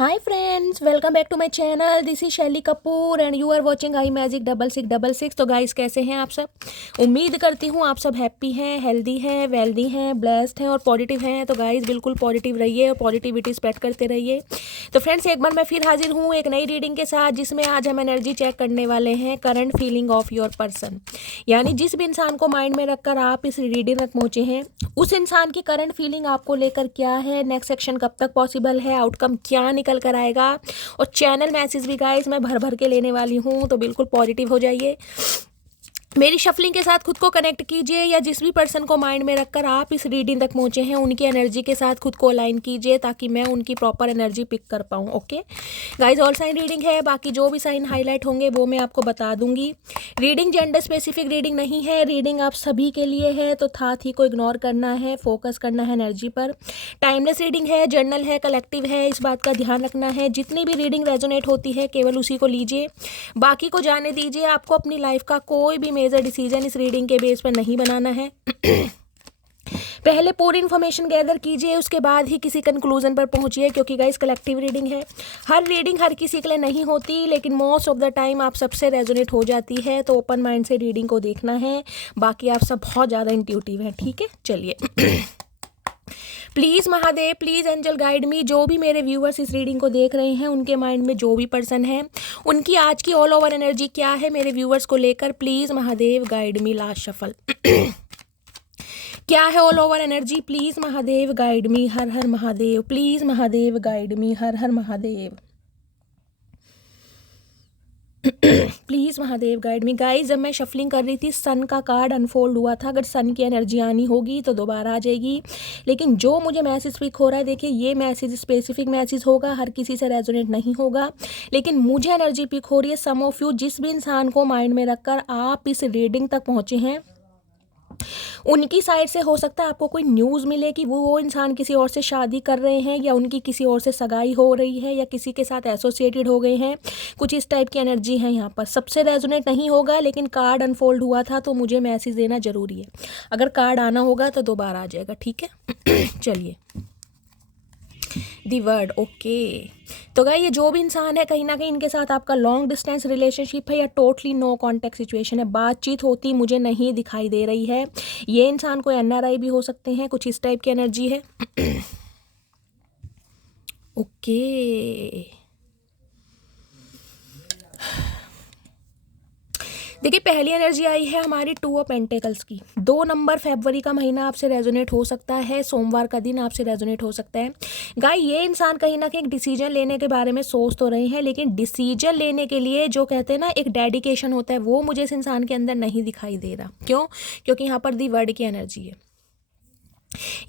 Hi friends, welcome back to my channel. This is Shaily Kapoor and you are watching I magic 6666। तो guys कैसे हैं आप सब। उम्मीद करती हूँ आप सब हैप्पी हैं, हेल्दी हैं, वेल्दी हैं, ब्लेस्ड हैं और पॉजिटिव हैं। तो गाइस बिल्कुल पॉजिटिव रहिए और पॉजिटिविटी स्प्रेड करते रहिए। तो फ्रेंड्स एक बार मैं फिर हाजिर हूँ एक नई रीडिंग के साथ, जिसमें आज हम एनर्जी चेक करने वाले हैं current feeling of your person. यानी जिस भी इंसान को माइंड में रखकर आप इस रीडिंग तक पहुँचे हैं, उस इंसान की करंट फीलिंग आपको लेकर क्या है, नेक्स्ट सेक्शन कब तक पॉसिबल है, आउटकम क्या निकल कर आएगा। और चैनल मैसेज भी गाइस मैं भर भर के लेने वाली हूँ, तो बिल्कुल पॉजिटिव हो जाइए। मेरी शफलिंग के साथ खुद को कनेक्ट कीजिए, या जिस भी पर्सन को माइंड में रखकर आप इस रीडिंग तक पहुंचे हैं उनकी एनर्जी के साथ खुद को अलाइन कीजिए, ताकि मैं उनकी प्रॉपर एनर्जी पिक कर पाऊँ। Okay guys, all sign reading है, बाकी जो भी साइन हाईलाइट होंगे वो मैं आपको बता दूंगी। रीडिंग जेंडर स्पेसिफिक रीडिंग नहीं है, रीडिंग आप सभी के लिए है, तो थी को इग्नोर करना है, फोकस करना है एनर्जी पर। टाइमलेस रीडिंग है, जर्नल है, कलेक्टिव है, इस बात का ध्यान रखना है। जितनी भी रीडिंग रेजोनेट होती है केवल उसी को लीजिए, बाकी को जाने दीजिए। आपको अपनी लाइफ का कोई भी मेजर डिसीजन इस रीडिंग के बेस पर नहीं बनाना है। पहले पूरी इन्फॉर्मेशन गैदर कीजिए, उसके बाद ही किसी कंक्लूजन पर पहुंचिए, क्योंकि गाइस कलेक्टिव रीडिंग है। हर रीडिंग हर किसी के लिए नहीं होती, लेकिन मोस्ट ऑफ द टाइम आप सबसे रेजोनेट हो जाती है। तो ओपन माइंड से रीडिंग को देखना है। बाकी आप सब बहुत ज़्यादा इंट्यूटिव हैं, ठीक है। चलिए please Mahadev, please angel guide me. जो भी मेरे व्यूअर्स इस रीडिंग को देख रहे हैं, उनके माइंड में जो भी पर्सन है, उनकी आज की ऑल ओवर एनर्जी क्या है मेरे व्यूअर्स को लेकर। Please Mahadev guide me. Last shuffle क्या है all over energy. Please Mahadev guide me. Her her Mahadev. Please Mahadev guide me. Her her Mahadev. Please Mahadev guide me. Guys जब मैं शफलिंग कर रही थी, सन का कार्ड अनफोल्ड हुआ था। अगर सन की एनर्जी आनी होगी तो दोबारा आ जाएगी, लेकिन जो मुझे मैसेज पिक हो रहा है, देखिए ये मैसेज स्पेसिफिक मैसेज होगा, हर किसी से रेजोनेट नहीं होगा, लेकिन मुझे एनर्जी पिक हो रही है। सम ऑफ यू जिस भी इंसान को माइंड में रखकर आप इस रीडिंग तक पहुँचे हैं, उनकी साइड से हो सकता है आपको कोई न्यूज़ मिले कि वो इंसान किसी और से शादी कर रहे हैं, या उनकी किसी और से सगाई हो रही है, या किसी के साथ एसोसिएटेड हो गए हैं। कुछ इस टाइप की एनर्जी है यहाँ पर। सबसे रेजोनेट नहीं होगा, लेकिन कार्ड अनफोल्ड हुआ था तो मुझे मैसेज देना ज़रूरी है। अगर कार्ड आना होगा तो दोबारा आ जाएगा, ठीक है। चलिए दी वर्ड। ओके तो गाइस ये जो भी इंसान है, कहीं ना कहीं इनके साथ आपका लॉन्ग डिस्टेंस रिलेशनशिप है, या टोटली नो कॉन्टैक्ट सिचुएशन है। बातचीत होती मुझे नहीं दिखाई दे रही है। ये इंसान कोई एनआरआई भी हो सकते हैं, कुछ इस टाइप की एनर्जी है। ओके देखिए पहली एनर्जी आई है हमारी 2 ऑफ पेंटिकल्स की। 2 नंबर फरवरी का महीना आपसे रेजोनेट हो सकता है, सोमवार का दिन आपसे रेजोनेट हो सकता है। गाइस ये इंसान कहीं ना कहीं एक डिसीजन लेने के बारे में सोच तो रहे हैं, लेकिन डिसीजन लेने के लिए जो कहते हैं ना एक डेडिकेशन होता है, वो मुझे इस इंसान के अंदर नहीं दिखाई दे रहा। क्यों? क्योंकि यहाँ पर दी वर्ड की एनर्जी है।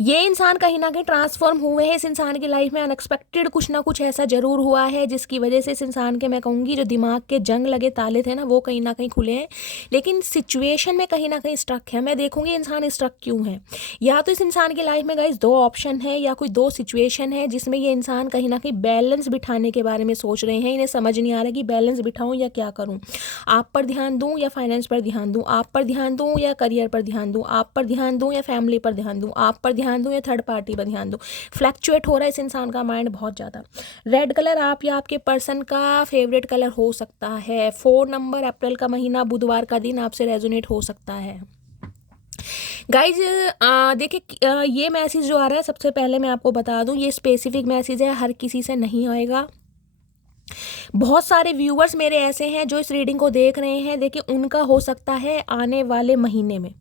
ये इंसान कहीं ना कहीं ट्रांसफॉर्म हुए हैं। इस इंसान की लाइफ में अनएक्सपेक्टेड कुछ ना कुछ ऐसा जरूर हुआ है, जिसकी वजह से इस इंसान के, मैं कहूँगी, जो दिमाग के जंग लगे ताले थे ना, वो कहीं ना कहीं खुले हैं, लेकिन सिचुएशन में कहीं ना कहीं स्ट्रक है। मैं देखूंगी इंसान स्ट्रक क्यों है। या तो इस इंसान की लाइफ में गाइस 2 ऑप्शन है, या कोई 2 सिचुएशन है जिसमें ये इंसान कहीं ना कहीं बैलेंस बिठाने के बारे में सोच रहे हैं। इन्हें समझ नहीं आ रहा कि बैलेंस बिठाऊं या क्या करूं। आप पर ध्यान दूं या फाइनेंस पर ध्यान दूं, आप पर ध्यान दूं या करियर पर ध्यान दूं, आप पर ध्यान दूं या फैमिली पर ध्यान दूं, आप पर ध्यान दूं या थर्ड पार्टी पर ध्यान दूं। फ्लैक्चुएट हो रहा है इस इंसान का माइंड बहुत ज़्यादा। रेड कलर आप या आपके पर्सन का फेवरेट कलर हो सकता है। 4 नंबर अप्रैल का महीना, बुधवार का दिन आपसे रेजोनेट हो सकता है। गाइज देखिए ये मैसेज जो आ रहा है, सबसे पहले मैं आपको बता दूं, ये स्पेसिफिक मैसेज है, हर किसी से नहीं आएगा। बहुत सारे व्यूअर्स मेरे ऐसे हैं जो इस रीडिंग को देख रहे हैं, देखिए उनका हो सकता है आने वाले महीने में,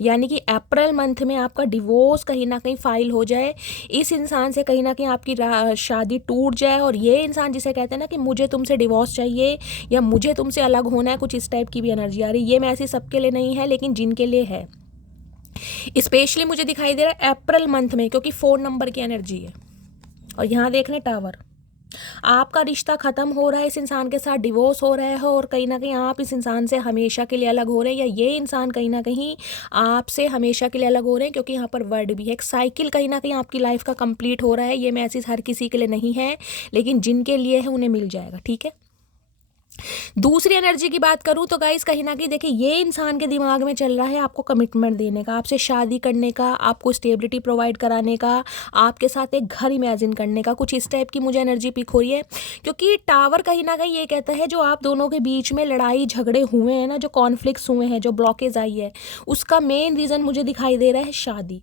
यानी कि अप्रैल मंथ में आपका डिवोर्स कहीं ना कहीं फाइल हो जाए। इस इंसान से कहीं ना कहीं आपकी शादी टूट जाए, और ये इंसान जिसे कहते हैं ना कि मुझे तुमसे डिवोर्स चाहिए या मुझे तुमसे अलग होना है, कुछ इस टाइप की भी एनर्जी आ रही है। ये मैसेज सबके लिए नहीं है, लेकिन जिनके लिए है, स्पेशली मुझे दिखाई दे रहा है अप्रैल मंथ में, क्योंकि 4 नंबर की एनर्जी है। और यहाँ देख लें टावर, आपका रिश्ता ख़त्म हो रहा है, इस इंसान के साथ डिवोर्स हो रहा है, और कहीं ना कहीं आप इस इंसान से हमेशा के लिए अलग हो रहे हैं, या ये इंसान कहीं ना कहीं आपसे हमेशा के लिए अलग हो रहे हैं, क्योंकि यहाँ पर वर्ड भी है। एक साइकिल कहीं ना कहीं आपकी लाइफ का कंप्लीट हो रहा है। ये मैसेज हर किसी के लिए नहीं है, लेकिन जिनके लिए है उन्हें मिल जाएगा, ठीक है। दूसरी एनर्जी की बात करूँ तो गाइस कहीं ना कहीं देखिए ये इंसान के दिमाग में चल रहा है आपको कमिटमेंट देने का, आपसे शादी करने का, आपको स्टेबिलिटी प्रोवाइड कराने का, आपके साथ एक घर इमेजिन करने का, कुछ इस टाइप की मुझे एनर्जी पिक हो रही है। क्योंकि टावर कहीं ना कहीं ये कहता है जो आप दोनों के बीच में लड़ाई झगड़े हुए हैं ना, जो कॉन्फ्लिक्ट्स हुए हैं, जो ब्लॉकेज आई है, उसका मेन रीज़न मुझे दिखाई दे रहा है शादी।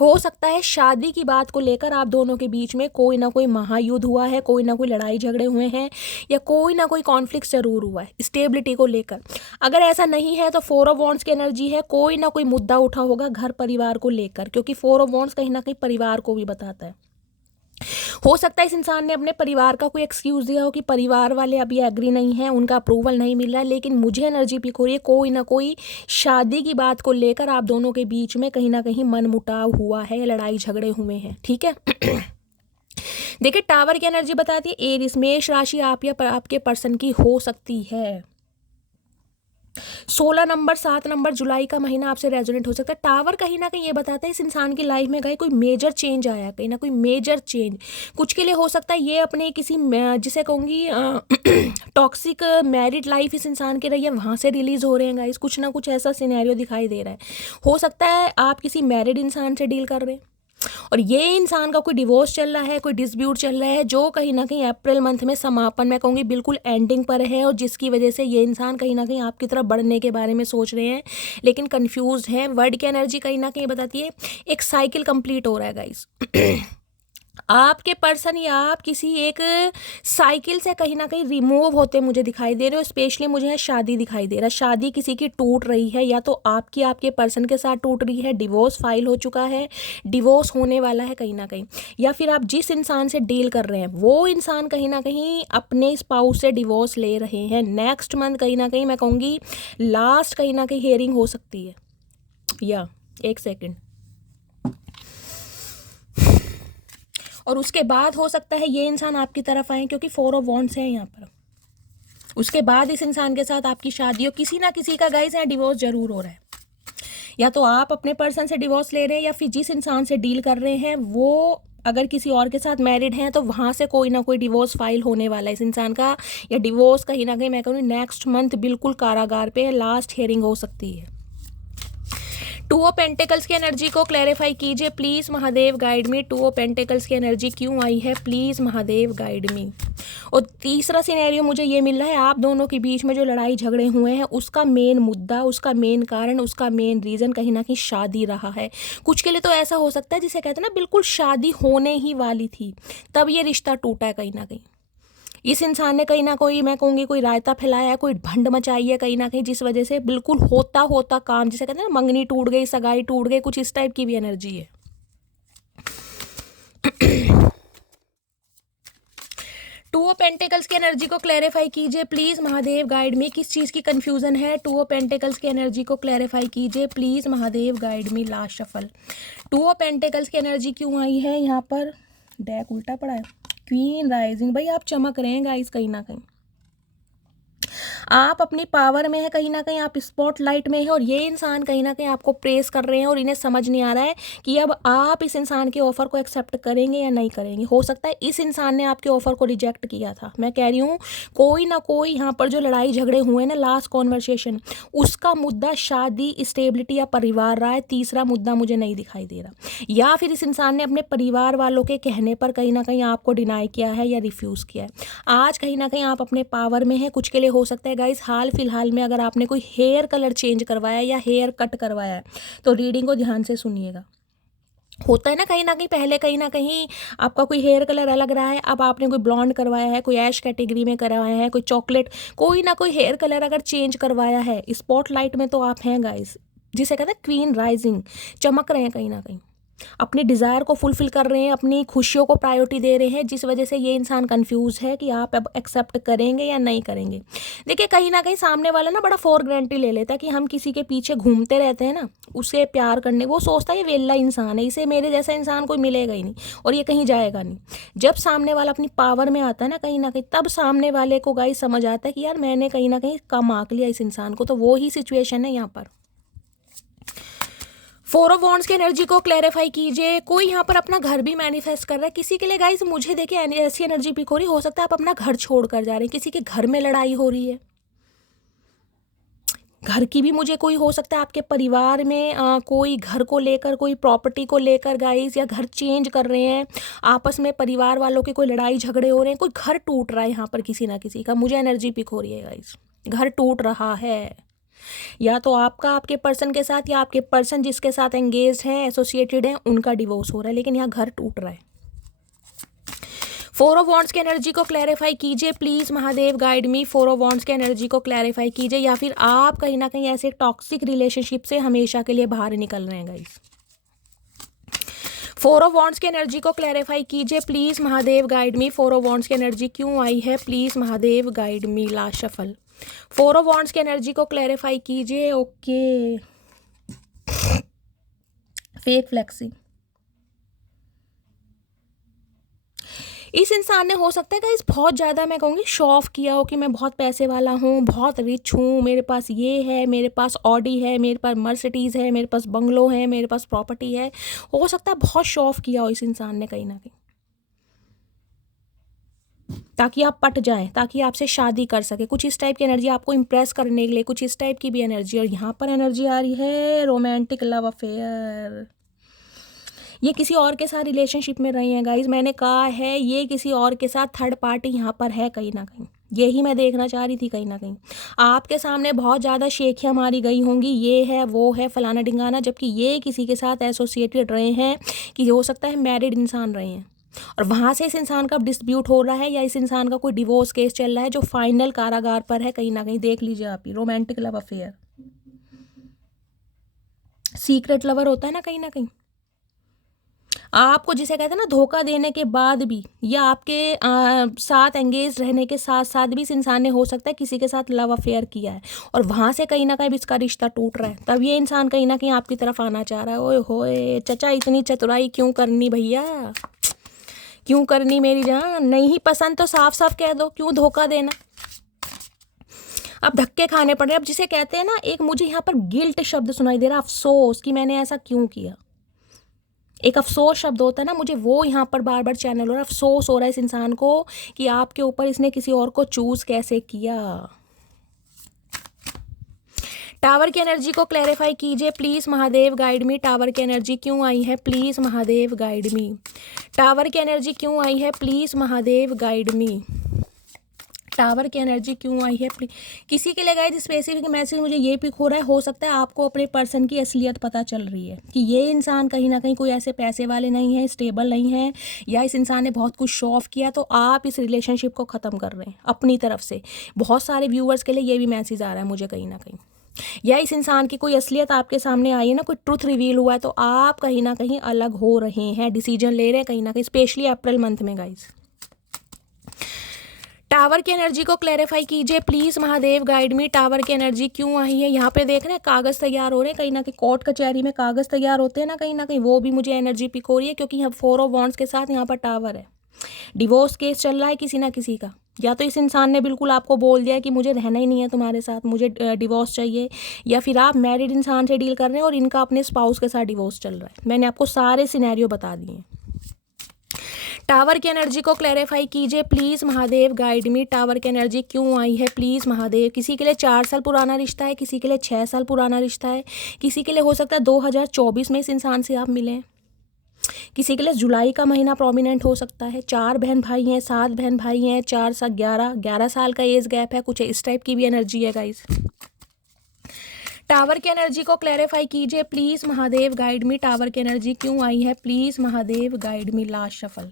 हो सकता है शादी की बात को लेकर आप दोनों के बीच में कोई ना कोई महायुद्ध हुआ है, कोई ना कोई लड़ाई झगड़े हुए हैं, या कोई ना कोई कॉन्फ्लिक्ट जरूर हुआ है स्टेबिलिटी को लेकर। अगर ऐसा नहीं है तो फोर ऑफ वॉन्ड्स की एनर्जी है, कोई ना कोई मुद्दा उठा होगा घर परिवार को लेकर, क्योंकि फोर ऑफ वॉन्ड्स कहीं ना कहीं परिवार को भी बताता है। हो सकता है इस इंसान ने अपने परिवार का कोई एक्सक्यूज़ दिया हो कि परिवार वाले अभी एग्री नहीं है, उनका अप्रूवल नहीं मिल रहा है, लेकिन मुझे एनर्जी पिक हो रही है कोई ना कोई शादी की बात को लेकर आप दोनों के बीच में कहीं ना कहीं मनमुटाव हुआ है, लड़ाई झगड़े हुए हैं। ठीक है। देखिए टावर की एनर्जी बताती है एरिस, मेष राशि आप या आपके पर्सन की हो सकती है। 16 नंबर 7 नंबर जुलाई का महीना आपसे रेजोनेट हो सकता है। टावर कहीं ना कहीं ये बताता है इस इंसान की लाइफ में गए कोई मेजर चेंज आया, कहीं ना कोई मेजर चेंज कुछ के लिए हो सकता है। ये अपने किसी जिसे कहूँगी टॉक्सिक मैरिड लाइफ इस इंसान की रही है, वहाँ से रिलीज हो रहे हैं गाइस, कुछ ना कुछ ऐसा सिनेरियो दिखाई दे रहा है। हो सकता है आप किसी मैरिड इंसान से डील कर रहे हैं और ये इंसान का कोई डिवोर्स चल रहा है, कोई डिस्प्यूट चल रहा है, जो कहीं ना कहीं अप्रैल मंथ में समापन, मैं कहूँगी बिल्कुल एंडिंग पर है, और जिसकी वजह से ये इंसान कहीं ना कहीं आपकी तरफ बढ़ने के बारे में सोच रहे हैं लेकिन कंफ्यूज हैं। वर्ड की एनर्जी कहीं ना कहीं बताती है एक साइकिल कंप्लीट हो रहा है गाइस। आपके पर्सन या आप किसी एक साइकिल से कहीं ना कहीं रिमूव होते मुझे दिखाई दे रहे हो। स्पेशली मुझे शादी दिखाई दे रहा है, शादी किसी की टूट रही है, या तो आपकी आपके पर्सन के साथ टूट रही है, डिवोर्स फाइल हो चुका है, डिवोर्स होने वाला है कहीं ना कहीं, या फिर आप जिस इंसान से डील कर रहे हैं वो इंसान कहीं ना कहीं अपने स्पाउस से डिवोर्स ले रहे हैं। नेक्स्ट मंथ कहीं ना कहीं मैं कहूँगी लास्ट कहीं ना कहीं हियरिंग हो सकती है। या एक सेकेंड, और उसके बाद हो सकता है ये इंसान आपकी तरफ आए, क्योंकि 4 ऑफ वॉन्ड्स है यहाँ पर। उसके बाद इस इंसान के साथ आपकी शादी हो, किसी ना किसी का गाइस यहाँ डिवोर्स जरूर हो रहा है। या तो आप अपने पर्सन से डिवोर्स ले रहे हैं, या फिर जिस इंसान से डील कर रहे हैं वो अगर किसी और के साथ मैरिड हैं तो वहाँ से कोई ना कोई डिवोर्स फाइल होने वाला है इस इंसान का, या डिवोर्स कहीं ना कहीं मैं कहूँ नेक्स्ट मंथ बिल्कुल कारागार पे लास्ट हियरिंग हो सकती है। 2 ऑफ पेंटिकल्स की एनर्जी को क्लैरिफाई कीजिए please Mahadev guide me. 2 of pentacles की एनर्जी क्यों आई है, प्लीज़ महादेव गाइड मी। और तीसरा सिनेरियो मुझे ये मिल रहा है आप दोनों के बीच में जो लड़ाई झगड़े हुए हैं उसका मेन मुद्दा, उसका मेन कारण, उसका मेन रीज़न कहीं ना कहीं शादी रहा है। कुछ के लिए तो ऐसा हो सकता है जिसे कहते हैं ना बिल्कुल शादी होने ही वाली थी तब ये रिश्ता टूटा है कहीं ना कहीं। इस इंसान ने कहीं ना कोई मैं कहूँगी कोई रायता फैलाया है, कोई भंड मचाई है कहीं ना कहीं, जिस वजह से बिल्कुल होता होता काम जिसे कहते हैं ना मंगनी टूट गई, सगाई टूट गई, कुछ इस टाइप की भी एनर्जी है। 2 ऑफ पेंटिकल्स की एनर्जी को क्लैरिफाई कीजिए प्लीज़ महादेव गाइड मी। किस चीज़ की कंफ्यूजन है, 2 ऑफ पेंटिकल्स की एनर्जी को क्लैरिफाई कीजिए please Mahadev guide me. Last shuffle 2 of pentacles की एनर्जी क्यों आई है यहाँ पर, डेक उल्टा पड़ा है। क्वीन राइजिंग, भाई आप चमक रहे हैं गाइस, कहीं ना कहीं आप अपनी पावर में है, कहीं ना कहीं आप स्पॉटलाइट में है, और ये इंसान कहीं ना कहीं आपको प्रेस कर रहे हैं और इन्हें समझ नहीं आ रहा है कि अब आप इस इंसान के ऑफर को एक्सेप्ट करेंगे या नहीं करेंगे। हो सकता है इस इंसान ने आपके ऑफर को रिजेक्ट किया था। मैं कह रही हूँ कोई ना कोई यहाँ पर जो लड़ाई झगड़े हुए ना लास्ट कॉन्वर्सेशन, उसका मुद्दा शादी, स्टेबिलिटी या परिवार रहा है। तीसरा मुद्दा मुझे नहीं दिखाई दे रहा, या फिर इस इंसान ने अपने परिवार वालों के कहने पर कहीं ना कहीं आपको डिनाई किया है या रिफ्यूज़ किया है। आज कहीं ना कहीं आप अपने पावर में है। कुछ के लिए हो सकता है गाइस हाल फिलहाल में अगर आपने कोई हेयर कलर चेंज करवाया या हेयर कट करवाया है तो रीडिंग को ध्यान से सुनिएगा। होता है ना कहीं पहले कहीं ना कहीं आपका कोई हेयर कलर अलग रहा है, अब आपने कोई ब्लॉन्ड करवाया है, कोई ऐश कैटेगरी में करवाया है, कोई चॉकलेट, कोई ना कोई हेयर कलर अगर चेंज करवाया है, स्पॉटलाइट में तो आप हैं गाइस, जिसे कहते हैं क्वीन राइजिंग, चमक रहे हैं कहीं ना कहीं, अपने डिज़ायर को फुलफिल कर रहे हैं, अपनी खुशियों को प्रायोरिटी दे रहे हैं, जिस वजह से ये इंसान कंफ्यूज है कि आप अब एक्सेप्ट करेंगे या नहीं करेंगे। देखिए कहीं ना कहीं सामने वाला ना बड़ा फॉर ग्रांटेड ले लेता है कि हम किसी के पीछे घूमते रहते हैं ना, उसे प्यार करने, वो सोचता है ये वेल्ला इंसान है, इसे मेरे जैसा इंसान कोई मिलेगा ही नहीं और ये कहीं जाएगा नहीं। जब सामने वाला अपनी पावर में आता है ना कहीं ना कहीं, तब सामने वाले को गाइस समझ आता है कि यार मैंने कहीं ना कहीं कम आंक लिया इस इंसान को। तो वो ही सिचुएशन है यहाँ पर। फोर ऑफ वॉन्ड्स की एनर्जी को क्लैरिफाई कीजिए। कोई यहाँ पर अपना घर भी मैनिफेस्ट कर रहा है किसी के लिए गाइज। मुझे देखिए ऐसी एनर्जी पिक हो रही, हो सकता है आप अपना घर छोड़ कर जा रहे हैं, किसी के घर में लड़ाई हो रही है, घर की भी मुझे कोई हो सकता है आपके परिवार में कोई घर को लेकर, कोई प्रॉपर्टी को लेकर गाइज, या घर चेंज कर रहे हैं, आपस में परिवार वालों के कोई लड़ाई झगड़े हो रहे हैं, कोई घर टूट रहा है यहाँ पर किसी ना किसी का, मुझे एनर्जी पिक हो रही है गाइज। घर टूट रहा है, या तो आपका आपके पर्सन के साथ, या आपके पर्सन जिसके साथ एंगेज हैं, एसोसिएटेड हैं, उनका डिवोर्स हो रहा है, लेकिन यहाँ घर टूट रहा है। फोर ऑफ वॉन्ड्स की एनर्जी को क्लैरिफाई कीजिए please Mahadev, guide me. Four of wands की एनर्जी को क्लैरिफाई कीजिए, या फिर आप कहीं ना कहीं ऐसे टॉक्सिक रिलेशनशिप से हमेशा के लिए बाहर निकल रहे हैं गाइस। फोर ऑफ वॉन्ड्स की एनर्जी को क्लैरिफाई कीजिए please Mahadev, guide me. Four of wands की एनर्जी क्यों आई है, please Mahadev, guide me. Last shuffle. Four of wands की एनर्जी को क्लैरिफाई कीजिए। Okay, fake flexing. इस इंसान ने हो सकता है गाइस बहुत ज़्यादा, मैं कहूँगी, शो ऑफ किया हो कि मैं बहुत पैसे वाला हूँ, बहुत रिच हूँ, मेरे पास ये है, मेरे पास ऑडी है, मेरे पास मर्सिडीज़ है, मेरे पास बंगलो है, मेरे पास प्रॉपर्टी है। हो सकता है बहुत शो ऑफ किया हो इस इंसान ने कहीं ना कहीं, ताकि आप पट जाएं, ताकि आपसे शादी कर सके। कुछ इस टाइप की एनर्जी आपको इंप्रेस करने के लिए, कुछ इस टाइप की भी एनर्जी। और यहाँ पर एनर्जी आ रही है रोमांटिक लव अफेयर। ये किसी और के साथ रिलेशनशिप में रही हैं गाइज। मैंने कहा है ये किसी और के साथ थर्ड पार्टी यहाँ पर है कहीं ना कहीं, यही मैं देखना चाह रही थी। कहीं ना कहीं आपके सामने बहुत ज़्यादा शेखियाँ मारी गई होंगी, ये है वो है फलाना ढिंगाना, जबकि ये किसी के साथ एसोसिएटेड रहे हैं, कि हो सकता है मैरिड इंसान रहे हैं, और वहाँ से इस इंसान का डिस्प्यूट हो रहा है, या इस इंसान का कोई डिवोर्स केस चल रहा है जो फाइनल कारागार पर है कहीं ना कहीं। देख लीजिए आप ही, romantic love affair. Secret lover होता है ना कहीं ना कहीं, आपको जिसे कहते हैं ना धोखा देने के बाद भी, या आपके साथ एंगेज रहने के साथ साथ भी इस इंसान ने हो सकता है किसी के साथ लव अफेयर किया है, और वहाँ से कहीं ना कहीं भी इसका रिश्ता टूट रहा है। तब ये इंसान कहीं ना कहीं आपकी तरफ आना चाह रहा है। ओए होए चचा, इतनी चतुराई क्यों करनी भैया, क्यों करनी मेरी जान? नहीं पसंद तो साफ साफ कह दो, क्यों धोखा देना? अब धक्के खाने पड़ रहे। अब जिसे कहते हैं ना, एक मुझे यहाँ पर गिल्ट शब्द सुनाई दे रहा, अफसोस कि मैंने ऐसा क्यों किया। एक अफसोस शब्द होता है ना, मुझे वो यहाँ पर बार बार चैनल हो रहा है। अफसोस हो रहा है इस इंसान को कि आपके ऊपर इसने किसी और को चूज कैसे किया। टावर की एनर्जी को क्लैरिफाई कीजिए please Mahadev, guide me. Tower की एनर्जी क्यों आई है, please Mahadev, guide me. Tower की एनर्जी क्यों आई है, please Mahadev, guide me. Tower की एनर्जी क्यों आई है प्लीज। किसी के लिए गाइस स्पेसिफिक मैसेज मुझे ये पिक हो रहा है, हो सकता है आपको अपने पर्सन की असलियत पता चल रही है, कि ये इंसान कहीं ना कहीं कोई ऐसे पैसे वाले नहीं है, स्टेबल नहीं है, या इस इंसान ने बहुत कुछ शो ऑफ किया, तो आप इस रिलेशनशिप को ख़त्म कर रहे हैं अपनी तरफ से। बहुत सारे व्यूअर्स के लिए ये भी मैसेज आ रहा है मुझे कहीं ना कहीं, या इस इंसान की कोई असलियत आपके सामने आई है ना, कोई ट्रुथ रिवील हुआ है, तो आप कहीं ना कहीं अलग हो रहे हैं, डिसीजन ले रहे हैं कहीं ना कहीं, स्पेशली अप्रैल मंथ में गाइज। टावर की एनर्जी को क्लैरिफाई कीजिए please Mahadev, guide me. Tower की एनर्जी क्यों आई है। यहाँ पे देख रहे हैं कागज़ तैयार हो रहे हैं कहीं ना कहीं, कोर्ट कचहरी में कागज़ तैयार होते हैं ना कहीं, वो भी मुझे एनर्जी पिक हो रही है, क्योंकि यहाँ फोर ऑफ वॉन्ड्स के साथ यहाँ पर टावर है। डिवोर्स केस चल रहा है किसी ना किसी का, या तो इस इंसान ने बिल्कुल आपको बोल दिया कि मुझे रहना ही नहीं है तुम्हारे साथ, मुझे डिवोर्स चाहिए, या फिर आप मैरिड इंसान से डील कर रहे हैं और इनका अपने स्पाउस के साथ डिवोर्स चल रहा है। मैंने आपको सारे सिनेरियो बता दिए हैं। टावर की एनर्जी को क्लैरिफाई कीजिए please Mahadev, guide me. Tower की एनर्जी क्यों आई है प्लीज महादेव। किसी के लिए 4 साल पुराना रिश्ता है, किसी के लिए 6 साल पुराना रिश्ता है, किसी के लिए हो सकता है 2024 में इस इंसान से आप मिलें, किसी के लिए जुलाई का महीना प्रोमिनेंट हो सकता है। 4 बहन भाई हैं, 7 बहन भाई हैं, 4 से 11 साल का एज गैप है, कुछ इस टाइप की भी एनर्जी है गाइस। टावर की एनर्जी को क्लैरिफाई कीजिए please Mahadev, guide me. Tower की एनर्जी क्यों आई है please Mahadev, guide me. Last shuffle.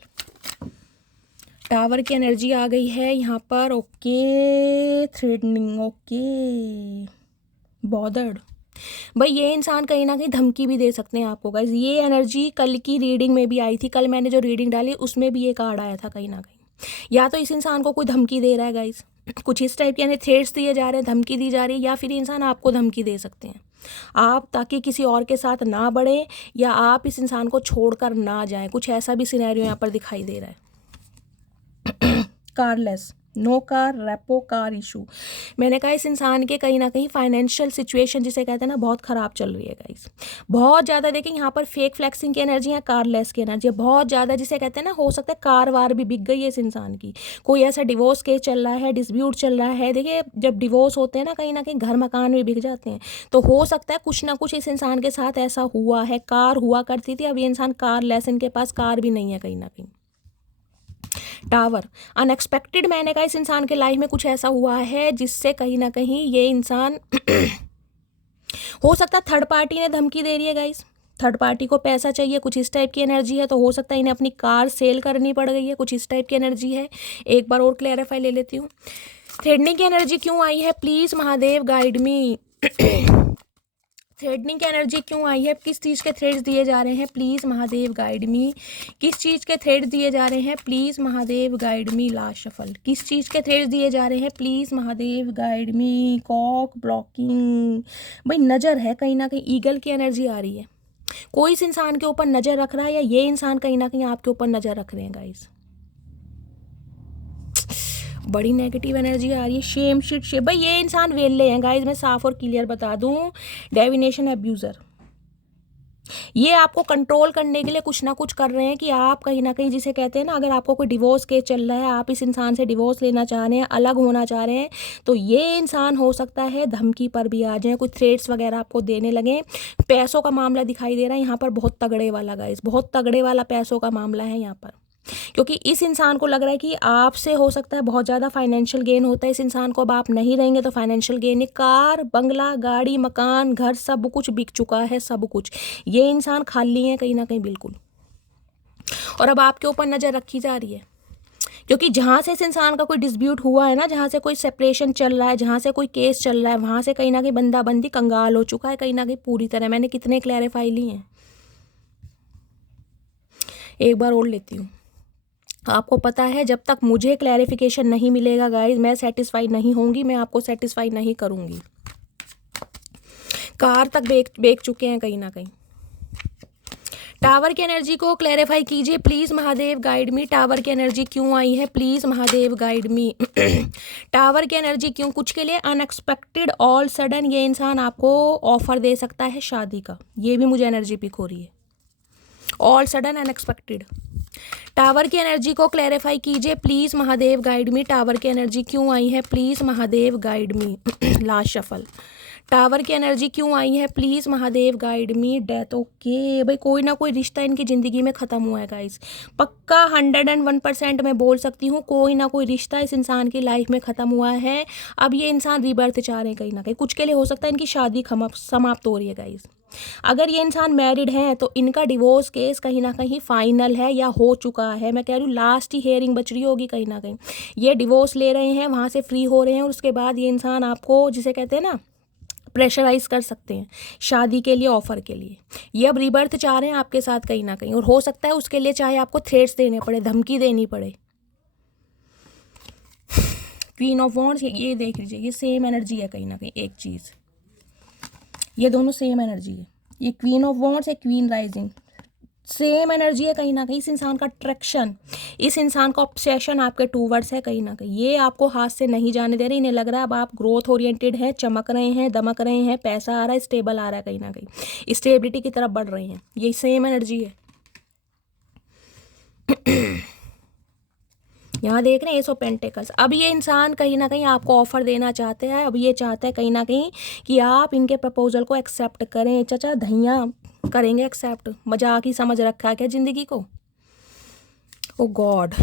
Tower की एनर्जी आ गई है यहाँ पर। Okay, threatening, okay, bothered. भाई ये इंसान कहीं ना कहीं धमकी भी दे सकते हैं आपको गाइज। ये एनर्जी कल की रीडिंग में भी आई थी, कल मैंने जो रीडिंग डाली उसमें भी ये कार्ड आया था कहीं ना कहीं। या तो इस इंसान को कोई धमकी दे रहा है गाइज, कुछ इस टाइप के, यानी थ्रेट्स दिए जा रहे हैं, धमकी दी जा रही है, या फिर इंसान आपको धमकी दे सकते हैं आप, ताकि किसी और के साथ ना बढ़े, या आप इस इंसान को छोड़कर ना जाएं। कुछ ऐसा भी सिनेरियो यहाँ पर दिखाई दे रहा है। Cardless, no car, repo car issue. मैंने कहा इस इंसान के कहीं ना कहीं फाइनेंशियल सिचुएशन जिसे कहते हैं ना बहुत ख़राब चल रही है गाइस, बहुत ज़्यादा। देखिए यहाँ पर फेक फ्लैक्सिंग की एनर्जी है, कारलेस की एनर्जी है बहुत ज़्यादा, जिसे कहते हैं ना हो सकता है कार वार भी बिक गई है इस इंसान की, कोई ऐसा डिवोर्स केस चल रहा है, डिस्प्यूट चल रहा है। देखिए जब डिवोर्स होते हैं ना कहीं घर मकान भी बिक जाते हैं, तो हो सकता है कुछ ना कुछ इस इंसान के साथ ऐसा हुआ है। कार हुआ करती थी, अब ये इंसान कार लेस, इनके पास कार भी नहीं है कहीं ना कहीं। टावर, अनएक्सपेक्टेड, मैंने कहा इस इंसान के लाइफ में कुछ ऐसा हुआ है जिससे कहीं ना कहीं ये इंसान हो सकता है थर्ड पार्टी ने धमकी दे रही है गाइस, थर्ड पार्टी को पैसा चाहिए, कुछ इस टाइप की एनर्जी है। तो हो सकता है इन्हें अपनी कार सेल करनी पड़ गई है, कुछ इस टाइप की एनर्जी है। एक बार और क्लैरिफाई ले लेती हूँ। थ्रेडनिंग की एनर्जी क्यों आई है, please Mahadev guide me. Threatening की एनर्जी क्यों आई है, किस चीज़ के थ्रेड्स दिए जा रहे हैं, प्लीज़ महादेव गाइड मी। किस चीज़ के थ्रेड्स दिए जा रहे हैं, please Mahadev guide me. Last shuffle, किस चीज़ के थ्रेड्स दिए जा रहे हैं, please Mahadev guide me. Cock blocking, भाई नज़र है कहीं ना कहीं, ईगल की एनर्जी आ रही है। कोई इस इंसान के ऊपर नज़र रख रहा है या ये इंसान कहीं ना कहीं आपके ऊपर नज़र रख रहे हैं गाइस। बड़ी नेगेटिव एनर्जी आ रही है। शेम शिट शेम, भाई ये इंसान वेल्ले हैं गाइस, मैं साफ और क्लियर बता दूं। डेविनेशन अब्यूज़र, ये आपको कंट्रोल करने के लिए कुछ ना कुछ कर रहे हैं कि आप कहीं ना कहीं जिसे कहते हैं ना, अगर आपको कोई डिवोर्स केस चल रहा है, आप इस इंसान से डिवोर्स लेना चाह रहे हैं, अलग होना चाह रहे हैं, तो ये इंसान हो सकता है धमकी पर भी आ जाए, कुछ थ्रेट्स वगैरह आपको देने लगे। पैसों का मामला दिखाई दे रहा है यहाँ पर, बहुत तगड़े वाला गाइस, बहुत तगड़े वाला पैसों का मामला है यहाँ पर। क्योंकि इस इंसान को लग रहा है कि आपसे हो सकता है बहुत ज़्यादा फाइनेंशियल गेन होता है इस इंसान को। अब आप नहीं रहेंगे तो फाइनेंशियल गेन है, कार बंगला गाड़ी मकान घर सब कुछ बिक चुका है, सब कुछ। ये इंसान खाली है कहीं ना कहीं बिल्कुल, और अब आपके ऊपर नज़र रखी जा रही है। क्योंकि जहाँ से इस इंसान का कोई डिस्प्यूट हुआ है ना, जहाँ से कोई सेपरेशन चल रहा है, जहाँ से कोई केस चल रहा है, वहाँ से कहीं ना कहीं बंदा बंदी कंगाल हो चुका है कहीं ना कहीं पूरी तरह। मैंने कितने क्लैरिफाई ली हैं, एक बार और लेती हूँ। आपको पता है जब तक मुझे क्लैरिफिकेशन नहीं मिलेगा गाइस, मैं सेटिस्फाई नहीं होंगी, मैं आपको सेटिस्फाई नहीं करूँगी। कार तक बेच चुके हैं कहीं ना कहीं। टावर की एनर्जी को क्लैरिफाई कीजिए please Mahadev guide me. Tower की एनर्जी क्यों आई है, please Mahadev guide me. Tower की एनर्जी क्यों, कुछ के लिए अनएक्सपेक्टेड ऑल सडन ये इंसान आपको ऑफर दे सकता है शादी का, ये भी मुझे एनर्जी पिक हो रही है। All sudden unexpected. टावर की एनर्जी को क्लैरिफाई कीजिए please Mahadev guide me. Tower की एनर्जी क्यों आई है, please Mahadev guide me. Last shuffle, tower की एनर्जी क्यों आई है, please Mahadev guide me. Death, okay भाई कोई ना कोई रिश्ता इनकी ज़िंदगी में ख़त्म हुआ है गाइस, पक्का 101% मैं बोल सकती हूँ, कोई ना कोई रिश्ता इस इंसान की लाइफ में ख़त्म हुआ है। अब ये इंसान रीबर्थ चाह रहे हैं कहीं ना कहीं, कुछ के लिए हो सकता है इनकी शादी समाप्त हो रही है गाइस। अगर ये इंसान मैरिड हैं तो इनका डिवोर्स केस कहीं ना कहीं फाइनल है या हो चुका है। मैं कह रही हूँ लास्ट ही हेयरिंग बच रही होगी कहीं ना कहीं, ये डिवोर्स ले रहे हैं, वहाँ से फ्री हो रहे हैं, और उसके बाद ये इंसान आपको जिसे कहते हैं ना प्रेशराइज कर सकते हैं शादी के लिए, ऑफर के लिए। ये अब रिबर्थ चाह रहे हैं आपके साथ कहीं ना कहीं, और हो सकता है उसके लिए चाहे आपको थ्रेट्स देने पड़े, धमकी देनी पड़े। क्वीन ऑफ वॉन्ड्स, ये देख लीजिए, ये सेम एनर्जी है कहीं ना कहीं, एक चीज़, ये दोनों सेम एनर्जी है। ये क्वीन ऑफ वॉन्ड्स है, क्वीन राइजिंग, सेम एनर्जी है कहीं ना कहीं। इस इंसान का अट्रैक्शन, इस इंसान का ऑब्सेशन आपके टूवर्ड्स है कहीं ना कहीं, ये आपको हाथ से नहीं जाने दे रहे। इन्हें लग रहा है अब आप ग्रोथ ओरिएंटेड हैं, चमक रहे हैं, दमक रहे हैं, पैसा आ रहा है, स्टेबल आ रहा है कहीं ना कहीं, स्टेबिलिटी की तरफ बढ़ रहे हैं, ये सेम एनर्जी है। यहाँ देख रहे हैं एस ऑफ पेंटिकल्स। अब ये इंसान कहीं ना कहीं आपको ऑफर देना चाहते हैं, अब ये चाहते हैं कहीं ना कहीं कि आप इनके प्रपोजल को एक्सेप्ट करें। चाचा धैया करेंगे एक्सेप्ट, मजाक ही समझ रखा है क्या ज़िंदगी को। ओ गॉड,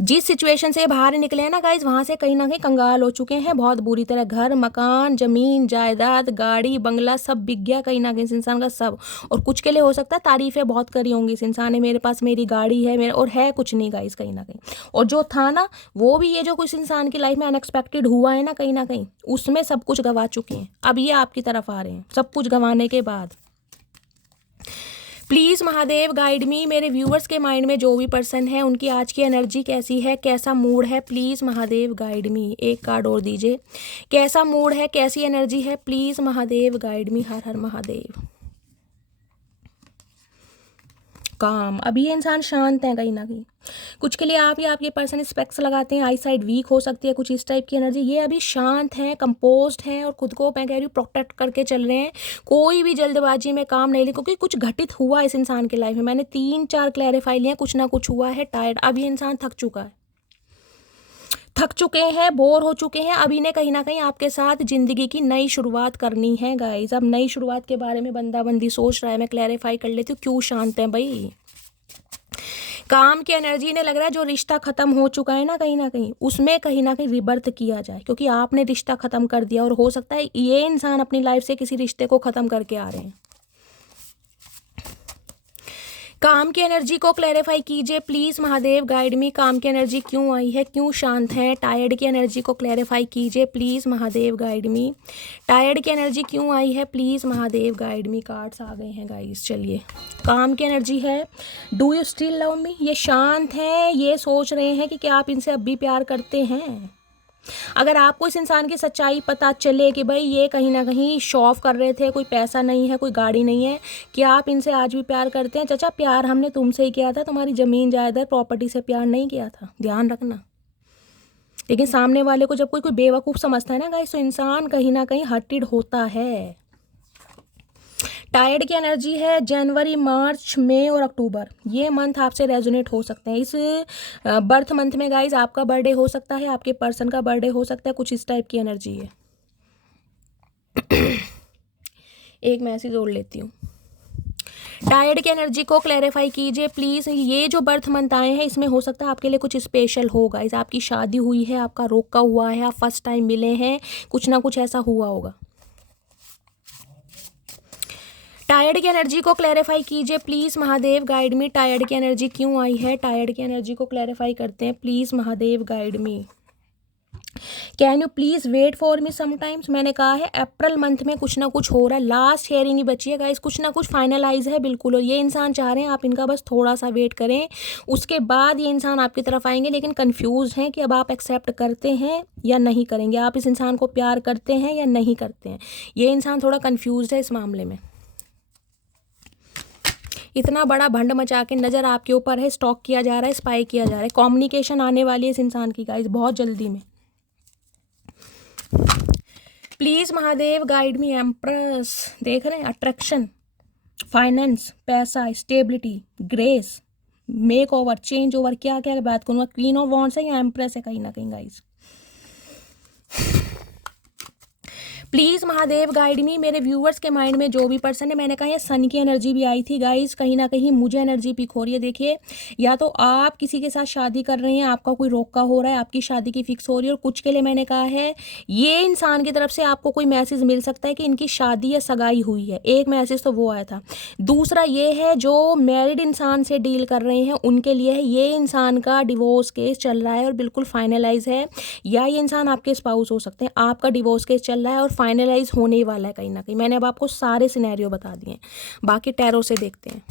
जिस सिचुएशन से बाहर निकले हैं ना गाइज, वहाँ से कहीं ना कहीं कंगाल हो चुके हैं बहुत बुरी तरह। घर मकान जमीन जायदाद गाड़ी बंगला सब बिक गया कहीं ना कहीं इस इंसान का सब। और कुछ के लिए हो सकता है तारीफें बहुत करी होंगी इस इंसान ने, मेरे पास मेरी गाड़ी है मेरे, और है कुछ नहीं गाइज कहीं ना कहीं। और जो था ना वो भी, ये जो कुछ इंसान की लाइफ में अनएक्सपेक्टेड हुआ है ना कहीं ना कहीं, उसमें सब कुछ गंवा चुके हैं। अब ये आपकी तरफ आ रहे हैं सब कुछ गंवाने के बाद। प्लीज़ महादेव गाइड मी। मेरे व्यूअर्स के माइंड में जो भी पर्सन है उनकी आज की एनर्जी कैसी है, कैसा मूड है, प्लीज़ महादेव गाइड मी। एक कार्ड और दीजिए, कैसा मूड है, कैसी एनर्जी है, प्लीज़ महादेव गाइड मी। हर हर महादेव। काम। अभी ये इंसान शांत है कहीं ना कहीं, कुछ के लिए आप या आपके पर्सन स्पेक्स लगाते हैं, आई साइड वीक हो सकती है, कुछ इस टाइप की एनर्जी। ये अभी शांत हैं, कंपोज्ड हैं और खुद को मैं कह रही हूँ प्रोटेक्ट करके चल रहे हैं। कोई भी जल्दबाजी में काम नहीं ले, क्योंकि कुछ घटित हुआ इस इंसान के लाइफ में। मैंने 3-4 क्लैरिफाई लिए, कुछ ना कुछ हुआ है। टायर्ड, अब ये इंसान थक चुका है, थक चुके हैं, बोर हो चुके हैं। अभी ने कहीं ना कहीं आपके साथ जिंदगी की नई शुरुआत करनी है गाइज। अब नई शुरुआत के बारे में बंदा बंदी सोच रहा है। मैं क्लैरिफाई कर लेती हूँ क्यों शांत है भाई। काम की एनर्जी ने लग रहा है जो रिश्ता खत्म हो चुका है ना कहीं उसमें कहीं ना कहीं रिबर्थ किया जाए, क्योंकि आपने रिश्ता खत्म कर दिया और हो सकता है ये इंसान अपनी लाइफ से किसी रिश्ते को खत्म करके आ रहे हैं। काम की एनर्जी को क्लैरिफाई कीजिए प्लीज़ महादेव, गाइड मी। काम की एनर्जी क्यों आई है, क्यों शांत है। टायर्ड की एनर्जी को क्लैरिफाई कीजिए please Mahadev, guide me. Tired की एनर्जी क्यों आई है please Mahadev, guide me. Cards आ गए हैं गाइस। चलिए, काम की एनर्जी है do you still love me. ये शांत हैं, ये सोच रहे हैं कि क्या आप इनसे अब भी प्यार करते हैं। अगर आपको इस इंसान की सच्चाई पता चले कि भाई ये कहीं ना कहीं शो ऑफ कर रहे थे, कोई पैसा नहीं है, कोई गाड़ी नहीं है, क्या आप इनसे आज भी प्यार करते हैं। चाचा, प्यार हमने तुमसे ही किया था, तुम्हारी ज़मीन जायदाद प्रॉपर्टी से प्यार नहीं किया था, ध्यान रखना। लेकिन सामने वाले को जब कोई बेवकूफ़ समझता है ना गाइस, तो इंसान कहीं ना कहीं हर्टेड होता है। टायर्ड की एनर्जी है जनवरी, मार्च, मई और अक्टूबर। ये मंथ आपसे रेजोनेट हो सकते हैं। इस बर्थ मंथ में गाइज आपका बर्थडे हो सकता है, आपके पर्सन का बर्थडे हो सकता है, कुछ इस टाइप की एनर्जी है। एक मैसेज जोड़ लेती हूँ। टायर्ड की एनर्जी को क्लैरिफाई कीजिए प्लीज़। ये जो बर्थ मंथ आए हैं इसमें हो सकता है आपके लिए कुछ स्पेशल हो गाइज। आपकी शादी हुई है, आपका रोका हुआ है, आप फर्स्ट टाइम मिले हैं, कुछ ना कुछ ऐसा हुआ होगा। टायर्ड की एनर्जी को क्लैरिफाई कीजिए please Mahadev, guide me. Tired की एनर्जी क्यों आई है, टायर्ड की एनर्जी को क्लैरिफाई करते हैं please Mahadev, guide me. Can you please wait for me sometimes. मैंने कहा है अप्रैल मंथ में कुछ ना कुछ हो रहा है। लास्ट हेयरिंग ही बची है गाइस, कुछ ना कुछ फाइनलाइज है बिल्कुल। और ये इंसान चाह रहे हैं आप इनका बस थोड़ा सा वेट करें, उसके बाद ये इंसान आपकी तरफ आएंगे। लेकिन कंफ्यूज हैं कि अब आप एक्सेप्ट करते हैं या नहीं करेंगे, आप इस इंसान को प्यार करते हैं या नहीं करते हैं। ये इंसान थोड़ा कन्फ्यूज है इस मामले में। इतना बड़ा भंड मचा के नज़र आपके ऊपर है, स्टॉक किया जा रहा है, स्पाई किया जा रहा है। कम्युनिकेशन आने वाली है इस इंसान की गाइस बहुत जल्दी में। Please Mahadev, guide me. Empress देख रहे हैं, अट्रैक्शन, फाइनेंस, पैसा, stability, grace, make over, change over, क्या क्या बात करूँगा। क्वीन ऑफ वॉन्ड्स है या एम्प्रेस है कहीं ना कहीं गाइस। प्लीज़ महादेव, गाइड मी। मेरे व्यूवर्स के माइंड में जो भी पर्सन है, मैंने कहा ये सन की एनर्जी भी आई थी गाइस, कहीं ना कहीं मुझे एनर्जी पिक हो रही है। देखिए, या तो आप किसी के साथ शादी कर रहे हैं, आपका कोई रोका हो रहा है, आपकी शादी की फिक्स हो रही है। और कुछ के लिए मैंने कहा है ये इंसान की तरफ से आपको कोई मैसेज मिल सकता है कि इनकी शादी या सगाई हुई है। एक मैसेज तो वो आया था। दूसरा ये है जो मैरिड इंसान से डील कर रहे हैं उनके लिए है, ये इंसान का डिवोर्स केस चल रहा है और बिल्कुल फाइनलाइज है। या ये इंसान आपके स्पाउस हो सकते हैं, आपका डिवोर्स केस चल रहा है और फाइनलाइज होने वाला है कहीं ना कहीं। मैंने अब आपको सारे सिनेरियो बता दिए, बाकी टैरो से देखते हैं।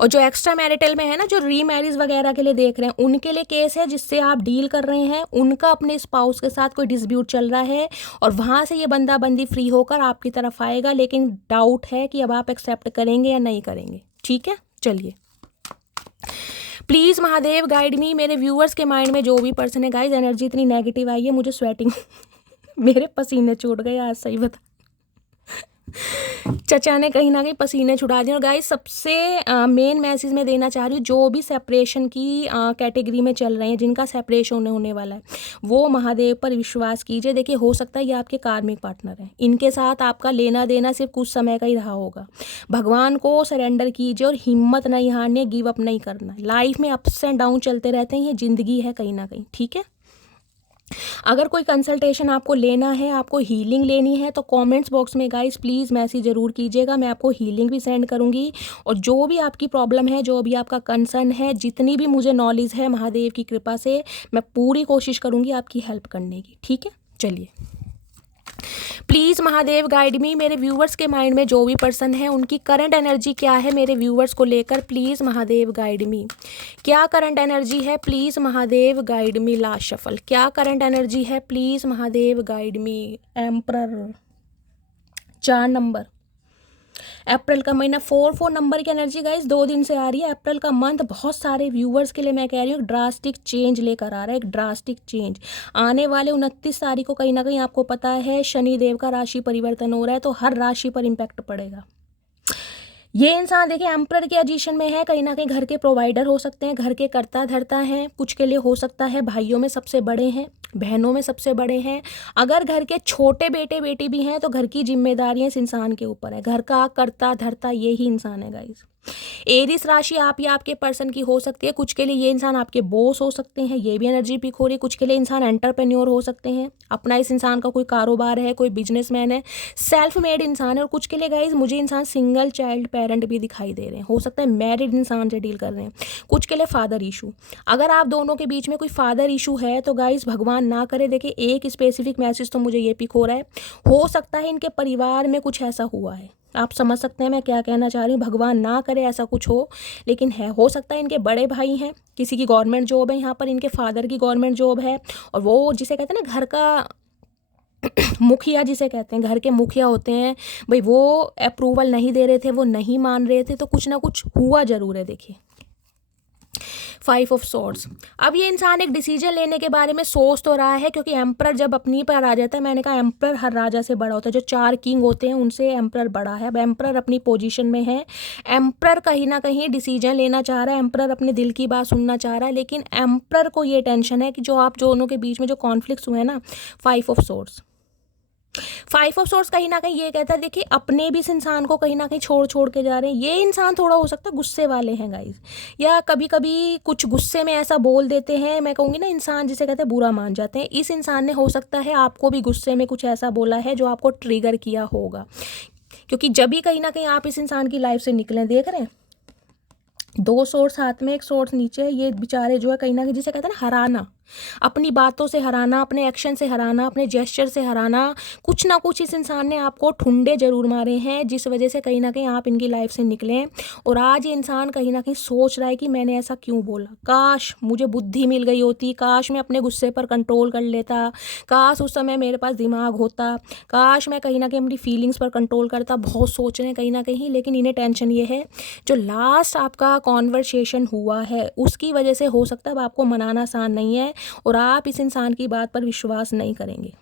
और जो एक्स्ट्रा मैरिटल में है ना, जो रीमैरिज वगैरह के लिए देख रहे हैं, उनके लिए केस है जिससे आप डील कर रहे हैं। उनका अपने स्पाउस के साथ कोई डिस्प्यूट चल रहा है और वहाँ से ये बंदा बंदी फ्री होकर आपकी तरफ आएगा। लेकिन डाउट है कि अब आप एक्सेप्ट करेंगे या नहीं करेंगे। ठीक है, चलिए। प्लीज़ महादेव, गाइड मी। मेरे व्यूअर्स के माइंड में जो भी पर्सन है गाइज, एनर्जी इतनी नेगेटिव आई है, मुझे स्वेटिंग मेरे पसीने छूट गए आज, सही बता। चचा ने कहीं ना कहीं पसीने छुड़ा दिए। और गाइस, सबसे मेन मैसेज मैं देना चाह रही हूँ, जो भी सेपरेशन की कैटेगरी में चल रहे हैं, जिनका सेपरेशन होने वाला है, वो महादेव पर विश्वास कीजिए। देखिए, हो सकता है ये आपके कार्मिक पार्टनर हैं, इनके साथ आपका लेना देना सिर्फ कुछ समय का ही रहा होगा। भगवान को सरेंडर कीजिए और हिम्मत नहीं हारनी, गिव अप नहीं करना। लाइफ में अप्स एंड डाउन चलते रहते हैं, ये ज़िंदगी है कहीं ना कहीं। ठीक है, अगर कोई कंसल्टेशन आपको लेना है, आपको हीलिंग लेनी है, तो कमेंट्स बॉक्स में गाइस प्लीज़ मैसेज ज़रूर कीजिएगा। मैं आपको हीलिंग भी सेंड करूंगी। और जो भी आपकी प्रॉब्लम है, जो भी आपका कंसर्न है, जितनी भी मुझे नॉलेज है महादेव की कृपा से, मैं पूरी कोशिश करूंगी आपकी हेल्प करने की। ठीक है, चलिए। प्लीज़ महादेव, गाइड मी। मेरे व्यूवर्स के माइंड में जो भी पर्सन है, उनकी करंट एनर्जी क्या है मेरे व्यूवर्स को लेकर, प्लीज़ महादेव, गाइड मी। क्या करंट एनर्जी है, please Mahadev, guide me. Last shuffle, क्या करंट एनर्जी है, please Mahadev, guide me. Emperor 4 number, अप्रैल का महीना 4 नंबर की एनर्जी गाइस 2 दिन से आ रही है। अप्रैल का मंथ बहुत सारे व्यूवर्स के लिए मैं कह रही हूँ ड्रास्टिक चेंज लेकर आ रहा है, एक ड्रास्टिक चेंज। आने वाले 29 तारीख को कहीं ना कहीं आपको पता है शनि देव का राशि परिवर्तन हो रहा है, तो हर राशि पर इम्पैक्ट पड़ेगा। ये इंसान देखिए एम्परर के पोजीशन में है, कहीं ना कहीं घर के प्रोवाइडर हो सकते हैं, घर के कर्ता धर्ता हैं, कुछ के लिए हो सकता है भाइयों में सबसे बड़े हैं, बहनों में सबसे बड़े हैं। अगर घर के छोटे बेटे बेटी भी हैं तो घर की जिम्मेदारियां इस इंसान के ऊपर है, घर का कर्ता धर्ता यही इंसान है गाइस। एरिस राशि आप या आपके पर्सन की हो सकती है, कुछ के लिए ये इंसान आपके बॉस हो सकते हैं, ये भी एनर्जी पिक हो रही है। कुछ के लिए इंसान एंटरप्रेन्योर हो सकते हैं, अपना इस इंसान का कोई कारोबार है, कोई बिजनेसमैन है, सेल्फ मेड इंसान है। और कुछ के लिए गाइज मुझे इंसान सिंगल चाइल्ड पेरेंट भी दिखाई दे रहे हैं, हो सकता है मैरिड इंसान से डील कर रहे हैं। कुछ के लिए फादर इशू, अगर आप दोनों के बीच में कोई फादर इशू है तो गाइज भगवान ना करे, देखिए एक स्पेसिफिक मैसेज तो मुझे ये पिक हो रहा है, हो सकता है इनके परिवार में कुछ ऐसा हुआ है। आप समझ सकते हैं मैं क्या कहना चाह रही हूँ, भगवान ना करे ऐसा कुछ हो, लेकिन है, हो सकता है इनके बड़े भाई हैं, किसी की गवर्नमेंट जॉब है, यहाँ पर इनके फादर की गवर्नमेंट जॉब है, और वो जिसे कहते हैं ना घर का मुखिया जिसे कहते हैं, घर के मुखिया होते हैं भाई, वो अप्रूवल नहीं दे रहे थे, वो नहीं मान रहे थे, तो कुछ ना कुछ हुआ जरूर है। देखिए 5 ऑफ सॉर्ड्स, अब ये इंसान एक डिसीजन लेने के बारे में सोच तो रहा है, क्योंकि एम्परर जब अपनी पर आ जाता है, मैंने कहा एम्परर हर राजा से बड़ा होता है, जो 4 किंग होते हैं उनसे एम्परर बड़ा है। अब एम्परर अपनी पोजीशन में है, एम्परर कहीं ना कहीं डिसीजन लेना चाह रहा है, एम्परर अपने दिल की बात सुनना चाह रहा है, लेकिन एम्परर को ये टेंशन है कि जो आप दोनों के बीच में जो कॉन्फ्लिक्ट हुए हैं ना, 5 ऑफ सॉर्ड्स, 5 ऑफ सोर्स कहीं ना कहीं ये कहता है देखिए अपने भी इस इंसान को कहीं ना कहीं छोड़ छोड़ के जा रहे हैं। ये इंसान थोड़ा हो सकता है गुस्से वाले हैं गाइस, या कभी कभी कुछ गुस्से में ऐसा बोल देते हैं, मैं कहूँगी ना इंसान जिसे कहते हैं बुरा मान जाते हैं। इस इंसान ने हो सकता है आपको भी गुस्से में कुछ ऐसा बोला है जो आपको ट्रिगर किया होगा, क्योंकि जब भी कहीं ना कहीं आप इस इंसान की लाइफ से निकलें, देख रहे हैं 2 सोर्स हाथ में, 1 सोर्स नीचे है, ये बेचारे जो है कहीं ना कहीं जिसे कहते हैं ना हराना, अपनी बातों से हराना, अपने एक्शन से हराना, अपने जेस्चर से हराना, कुछ ना कुछ इस इंसान ने आपको ठुंडे जरूर मारे हैं, जिस वजह से कहीं ना कहीं आप इनकी लाइफ से निकलें। और आज ये इंसान कहीं ना कहीं सोच रहा है कि मैंने ऐसा क्यों बोला, काश मुझे बुद्धि मिल गई होती, काश मैं अपने गुस्से पर कंट्रोल कर लेता, काश उस समय मेरे पास दिमाग होता, काश मैं कहीं ना कहीं अपनी फीलिंग्स पर कंट्रोल करता। बहुत सोच रहे हैं कहीं ना कहीं, लेकिन इन्हें टेंशन ये है जो लास्ट आपका कॉन्वर्सेशन हुआ है उसकी वजह से हो सकता है अब आपको मनाना आसान नहीं है, और आप इस इंसान की बात पर विश्वास नहीं करेंगे।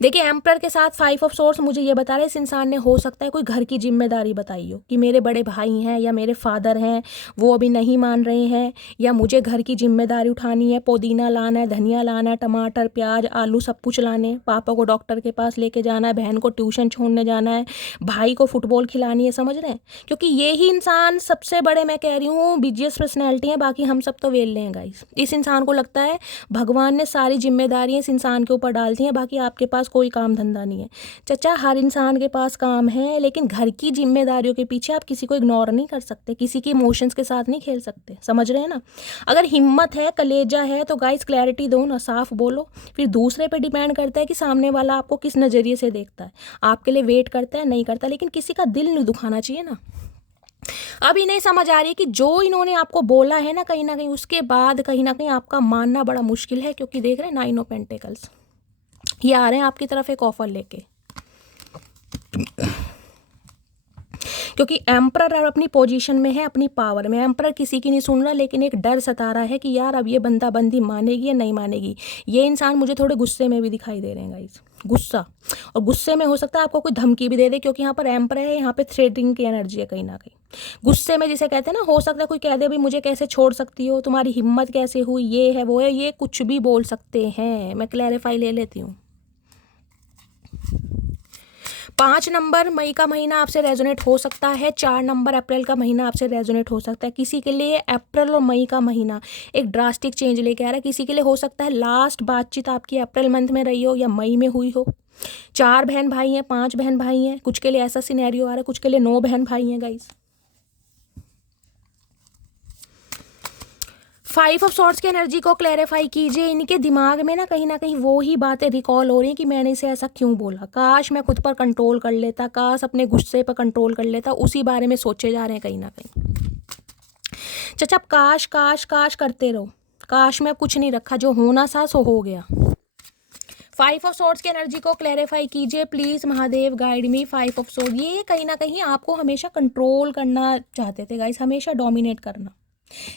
देखिए एम्परर के साथ 5 ऑफ सोर्स मुझे ये बता रहे इस इंसान ने हो सकता है कोई घर की जिम्मेदारी बताई हो, कि मेरे बड़े भाई हैं या मेरे फादर हैं वो अभी नहीं मान रहे हैं, या मुझे घर की जिम्मेदारी उठानी है, पुदीना लाना है, धनिया लाना है, टमाटर प्याज आलू सब कुछ लाने, पापा को डॉक्टर के पास लेके जाना है, बहन को ट्यूशन छोड़ने जाना है, भाई को फुटबॉल खिलानी है, समझ रहे हैं। क्योंकि यही इंसान सबसे बड़े मैं कह रही हूँ बिजिएस्ट पर्सनैलिटी है, बाकी हम सब तो वेल हैं गाइस। इस इंसान को लगता है भगवान ने सारी जिम्मेदारियाँ इस इंसान के ऊपर डाल दी हैं, बाकी आपके पास कोई काम धंधा नहीं है। चचा हर इंसान के पास काम है, लेकिन घर की जिम्मेदारियों के पीछे आप किसी को इग्नोर नहीं कर सकते, किसी के इमोशंस के साथ नहीं खेल सकते, समझ रहे हैं ना। अगर हिम्मत है, कलेजा है, तो गाइस क्लैरिटी दो ना, साफ बोलो। फिर दूसरे पे डिपेंड करता है कि सामने वाला आपको किस नज़रिए से देखता है, आपके लिए वेट करता है नहीं करता, लेकिन किसी का दिल नहीं दुखाना चाहिए ना। अब इन्हें समझ आ रही है कि जो इन्होंने आपको बोला है ना कहीं उसके बाद कहीं ना कहीं आपका मानना बड़ा मुश्किल है, क्योंकि देख रहे हैं 9 ऑफ पेंटिकल्स ये आ रहे हैं आपकी तरफ एक ऑफर लेके, क्योंकि एम्परर अपनी पोजीशन में है, अपनी पावर में। एम्परर किसी की नहीं सुन रहा, लेकिन एक डर सता रहा है कि यार अब ये बंदा बंदी मानेगी या नहीं मानेगी। ये इंसान मुझे थोड़े गुस्से में भी दिखाई दे रहे हैं गाइस, गुस्सा, और गुस्से में हो सकता है आपको कोई धमकी भी दे दे, क्योंकि यहाँ पर एम्परर है, यहाँ पे थ्रेटिंग की एनर्जी है कहीं ना कहीं। गुस्से में जिसे कहते हैं ना, हो सकता है कोई कह दे भाई मुझे कैसे छोड़ सकती हो, तुम्हारी हिम्मत कैसे हुई, ये है वो है, ये कुछ भी बोल सकते हैं। मैं क्लैरिफाई ले लेती हूँ। 5 नंबर मई का महीना आपसे रेजोनेट हो सकता है, 4 नंबर अप्रैल का महीना आपसे रेजोनेट हो सकता है। किसी के लिए अप्रैल और मई का महीना एक ड्रास्टिक चेंज लेके आ रहा है, किसी के लिए हो सकता है लास्ट बातचीत आपकी अप्रैल मंथ में रही हो या मई में हुई हो। 4 बहन भाई हैं, 5 बहन भाई हैं, कुछ के लिए ऐसा सिनेरियो आ रहा है, कुछ के लिए 9 बहन भाई हैं गाइस। 5 ऑफ सॉर्ट्स की एनर्जी को क्लैरिफाई कीजिए। इनके दिमाग में ना कहीं वो ही बातें रिकॉल हो रही हैं कि मैंने इसे ऐसा क्यों बोला, काश मैं खुद पर कंट्रोल कर लेता, काश अपने गुस्से पर कंट्रोल कर लेता, उसी बारे में सोचे जा रहे हैं कहीं ना कहीं। चाचा आप काश काश काश करते रहो, काश में अब कुछ नहीं रखा, जो होना था सो हो गया। 5 ऑफ सॉर्ड्स की एनर्जी को क्लैरिफाई कीजिए please Mahadev, guide me. 5 of sword, ये कहीं ना कहीं आपको हमेशा कंट्रोल करना चाहते थे गाइस, हमेशा डोमिनेट करना,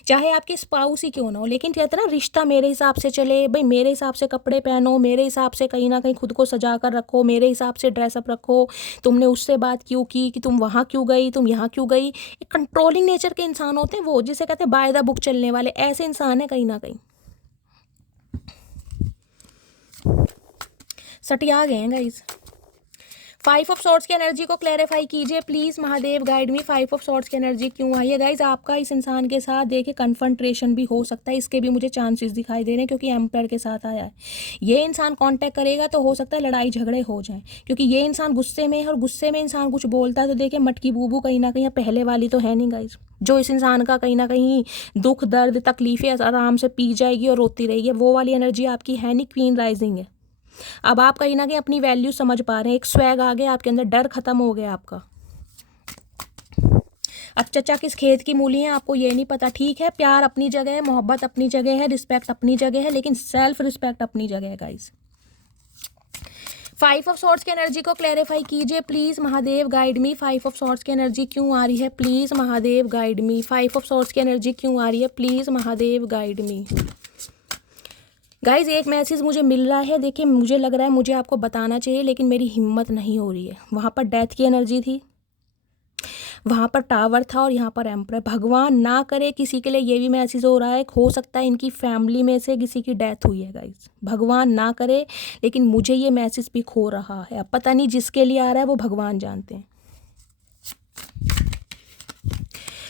चाहे आपके स्पाउस ही क्यों ना हो, लेकिन कहते ना रिश्ता मेरे हिसाब से चले भाई, मेरे हिसाब से कपड़े पहनो, मेरे हिसाब से कहीं ना कहीं खुद को सजा कर रखो, मेरे हिसाब से ड्रेसअप रखो, तुमने उससे बात क्यों की, कि तुम वहाँ क्यों गई, तुम यहाँ क्यों गई। एक कंट्रोलिंग नेचर के इंसान होते हैं वो, जिसे कहते हैं बाय द बुक चलने वाले, ऐसे इंसान है कहीं ना कहीं। सटिया गए हैं गाइस। 5 ऑफ सॉर्ड्स की एनर्जी को क्लैरिफाई कीजिए please Mahadev, guide me. 5 of swords की एनर्जी क्यों आई है गाइज? आपका इस इंसान के साथ देखिए कन्फ्रंट्रेशन भी हो सकता है, इसके भी मुझे चांसेस दिखाई दे रहे हैं क्योंकि एम्पायर के साथ आया है। ये इंसान कांटेक्ट करेगा तो हो सकता है लड़ाई झगड़े हो जाएं, क्योंकि ये इंसान गुस्से में है, और गुस्से में इंसान कुछ बोलता है तो देखिए मटकी बूबू कहीं ना कहीं पहले वाली तो है नहीं गाइज, जो इस इंसान का कहीं ना कहीं दुख दर्द तकलीफें आराम से पी जाएगी और रोती रहेगी, वो वाली एनर्जी आपकी है नहीं, क्वीन राइजिंग है। अब आप कहीं ना कहीं अपनी वैल्यू समझ पा रहे हैं, एक स्वैग आ गया आपके अंदर, डर खत्म हो गया आपका। अब चचा किस खेत की मूली है आपको ये नहीं पता, ठीक है, प्यार अपनी जगह है, मोहब्बत अपनी जगह है, रिस्पेक्ट अपनी जगह है, लेकिन सेल्फ रिस्पेक्ट अपनी जगह है गाइस। 5 ऑफ सॉर्ड्स की एनर्जी को क्लैरिफाई कीजिए please Mahadev, guide me. 5 of swords की एनर्जी क्यों आ रही है please Mahadev, guide me. 5 of swords की एनर्जी क्यों आ रही है please Mahadev, guide me. Guys एक मैसेज मुझे मिल रहा है, देखिए मुझे लग रहा है मुझे आपको बताना चाहिए लेकिन मेरी हिम्मत नहीं हो रही है। वहाँ पर डेथ की एनर्जी थी, वहाँ पर टावर था, और यहाँ पर एम्पर। भगवान ना करे किसी के लिए ये भी मैसेज हो रहा है, हो सकता है इनकी फैमिली में से किसी की डेथ हुई है गाइज, भगवान ना करे, लेकिन मुझे ये मैसेज भी हो रहा है। अब पता नहीं जिसके लिए आ रहा है वो भगवान जानते हैं।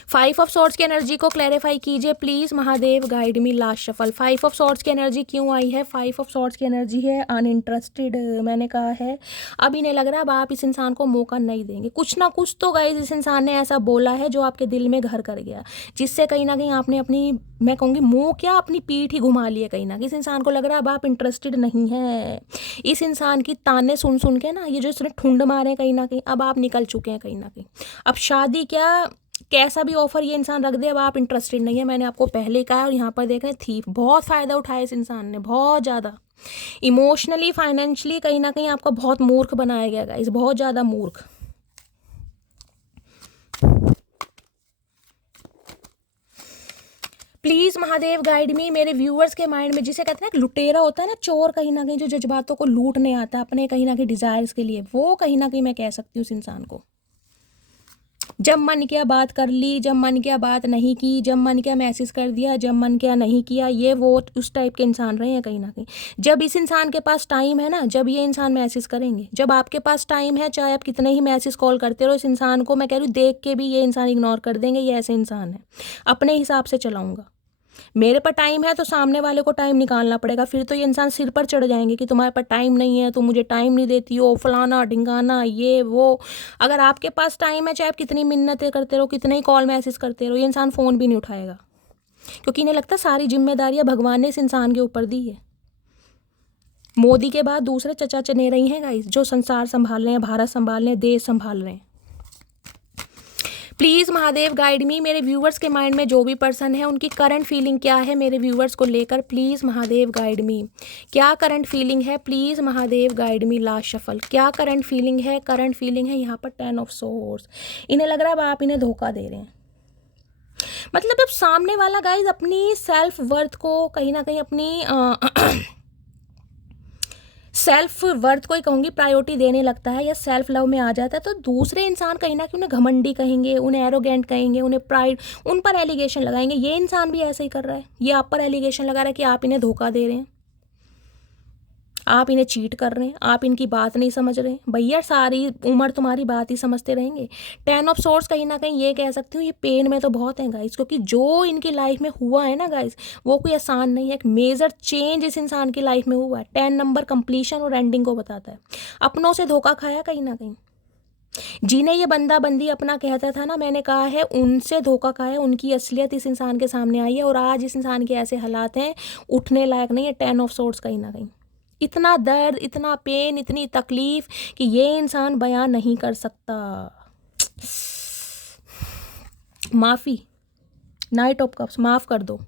5 ऑफ सॉर्ड्स की एनर्जी को क्लैरिफाई कीजिए please Mahadev, guide me. Last shuffle. 5 of swords की एनर्जी क्यों आई है? 5 ऑफ सॉर्ड्स की एनर्जी है अनइंटरेस्टेड, मैंने कहा है। अब इन्हें लग रहा है अब आप इस इंसान को मौका नहीं देंगे, कुछ ना कुछ तो गाइज इस इंसान ने ऐसा बोला है जो आपके दिल में घर कर गया, जिससे कहीं ना कहीं आपने अपनी, मैं कहूँगी मुँह क्या, अपनी पीठ ही घुमा ली है कहीं ना कहीं। इस इंसान को लग रहा है अब आप इंटरेस्टेड नहीं है, इस इंसान की ताने सुन सुन के ना, ये जो इसने ठुंड मारे हैं कहीं ना कहीं, अब आप निकल चुके हैं कहीं ना कहीं। अब शादी क्या, कैसा भी ऑफर ये इंसान रख दे, अब आप इंटरेस्टेड नहीं है, मैंने आपको पहले ही कहा है। और यहाँ पर देख रहे हैं थीफ, बहुत फ़ायदा उठाया इस इंसान ने, बहुत ज़्यादा इमोशनली फाइनेंशियली कहीं ना कहीं आपका बहुत मूर्ख बनाया गया गाइस, बहुत ज़्यादा मूर्ख। प्लीज़ महादेव, गाइड मी। मेरे व्यूअर्स के माइंड में जिसे कहते हैं ना लुटेरा होता है ना, चोर कहीं ना कहीं, जो जज्बातों को लूटने आता है अपने कहीं ना कहीं डिज़ायर्स के लिए, वो कहीं ना कहीं मैं कह सकती हूँ उस इंसान को। जब मन किया बात कर ली, जब मन किया बात नहीं की, जब मन किया मैसेज कर दिया, जब मन किया नहीं किया, ये वो उस टाइप के इंसान रहे हैं कहीं ना कहीं। जब इस इंसान के पास टाइम है ना, जब ये इंसान मैसेज करेंगे, जब आपके पास टाइम है, चाहे आप कितने ही मैसेज कॉल करते रहो, इस इंसान को मैं कह रही हूँ देख के भी ये इंसान इग्नोर कर देंगे। ये ऐसे इंसान है, अपने हिसाब से चलाऊंगा, मेरे पर टाइम है तो सामने वाले को टाइम निकालना पड़ेगा, फिर तो ये इंसान सिर पर चढ़ जाएंगे कि तुम्हारे पास टाइम नहीं है, तुम मुझे टाइम नहीं देती हो, फलाना ढिंगाना ये वो। अगर आपके पास टाइम है, चाहे आप कितनी मिन्नतें करते रहो, कितने ही कॉल मैसेज करते रहो, ये इंसान फ़ोन भी नहीं उठाएगा, क्योंकि इन्हें लगता है सारी जिम्मेदारियां भगवान ने इस इंसान के ऊपर दी है। मोदी के बाद दूसरे चचा चने रही हैं गाइस, जो संसार संभाल रहे हैं, भारत संभाल रहे हैं, देश संभाल रहे हैं। प्लीज़ महादेव, गाइड मी। मेरे व्यूवर्स के माइंड में जो भी पर्सन है, उनकी करंट फीलिंग क्या है मेरे व्यूवर्स को लेकर, प्लीज़ महादेव, गाइड मी। क्या करंट फीलिंग है please Mahadev, guide me. Last shuffle. क्या करंट फीलिंग है? करंट फीलिंग है यहाँ पर 10 ऑफ सोर्स। इन्हें लग रहा है अब आप इन्हें धोखा दे रहे हैं, मतलब अब सामने वाला गाइज अपनी सेल्फ वर्थ को कहीं ना कहीं अपनी सेल्फ वर्थ को ही कहूँगी प्रायोरिटी देने लगता है, या सेल्फ लव में आ जाता है, तो दूसरे इंसान कहीं ना कहीं उन्हें घमंडी कहेंगे, उन्हें एरोगेंट कहेंगे, उन्हें प्राइड, उन पर एलिगेशन लगाएंगे। ये इंसान भी ऐसे ही कर रहा है, ये आप पर एलिगेशन लगा रहा है कि आप इन्हें धोखा दे रहे हैं, आप इन्हें चीट कर रहे हैं, आप इनकी बात नहीं समझ रहे हैं। भैया सारी उम्र तुम्हारी बात ही समझते रहेंगे। 10 ऑफ सोर्स कहीं ना कहीं ये कह सकती हूँ, ये पेन में तो बहुत है गाइस, क्योंकि जो इनकी लाइफ में हुआ है ना गाइस, वो कोई आसान नहीं है। एक मेजर चेंज इस इंसान की लाइफ में हुआ है। 10 नंबर कंप्लीशन और एंडिंग को बताता है। अपनों से धोखा खाया कहीं ना कहीं, जिन्हें ये बंदा बंदी अपना कहता था ना, मैंने कहा है उनसे धोखा खाया, उनकी असलियत इस इंसान के सामने आई है, और आज इस इंसान के ऐसे हालात हैं, उठने लायक नहीं है। 10 ऑफ सोर्स कहीं ना कहीं इतना दर्द, इतना पेन, इतनी तकलीफ कि ये इंसान बयान नहीं कर सकता। माफ़ी, नाइट ऑफ कप्स, माफ़ कर दो।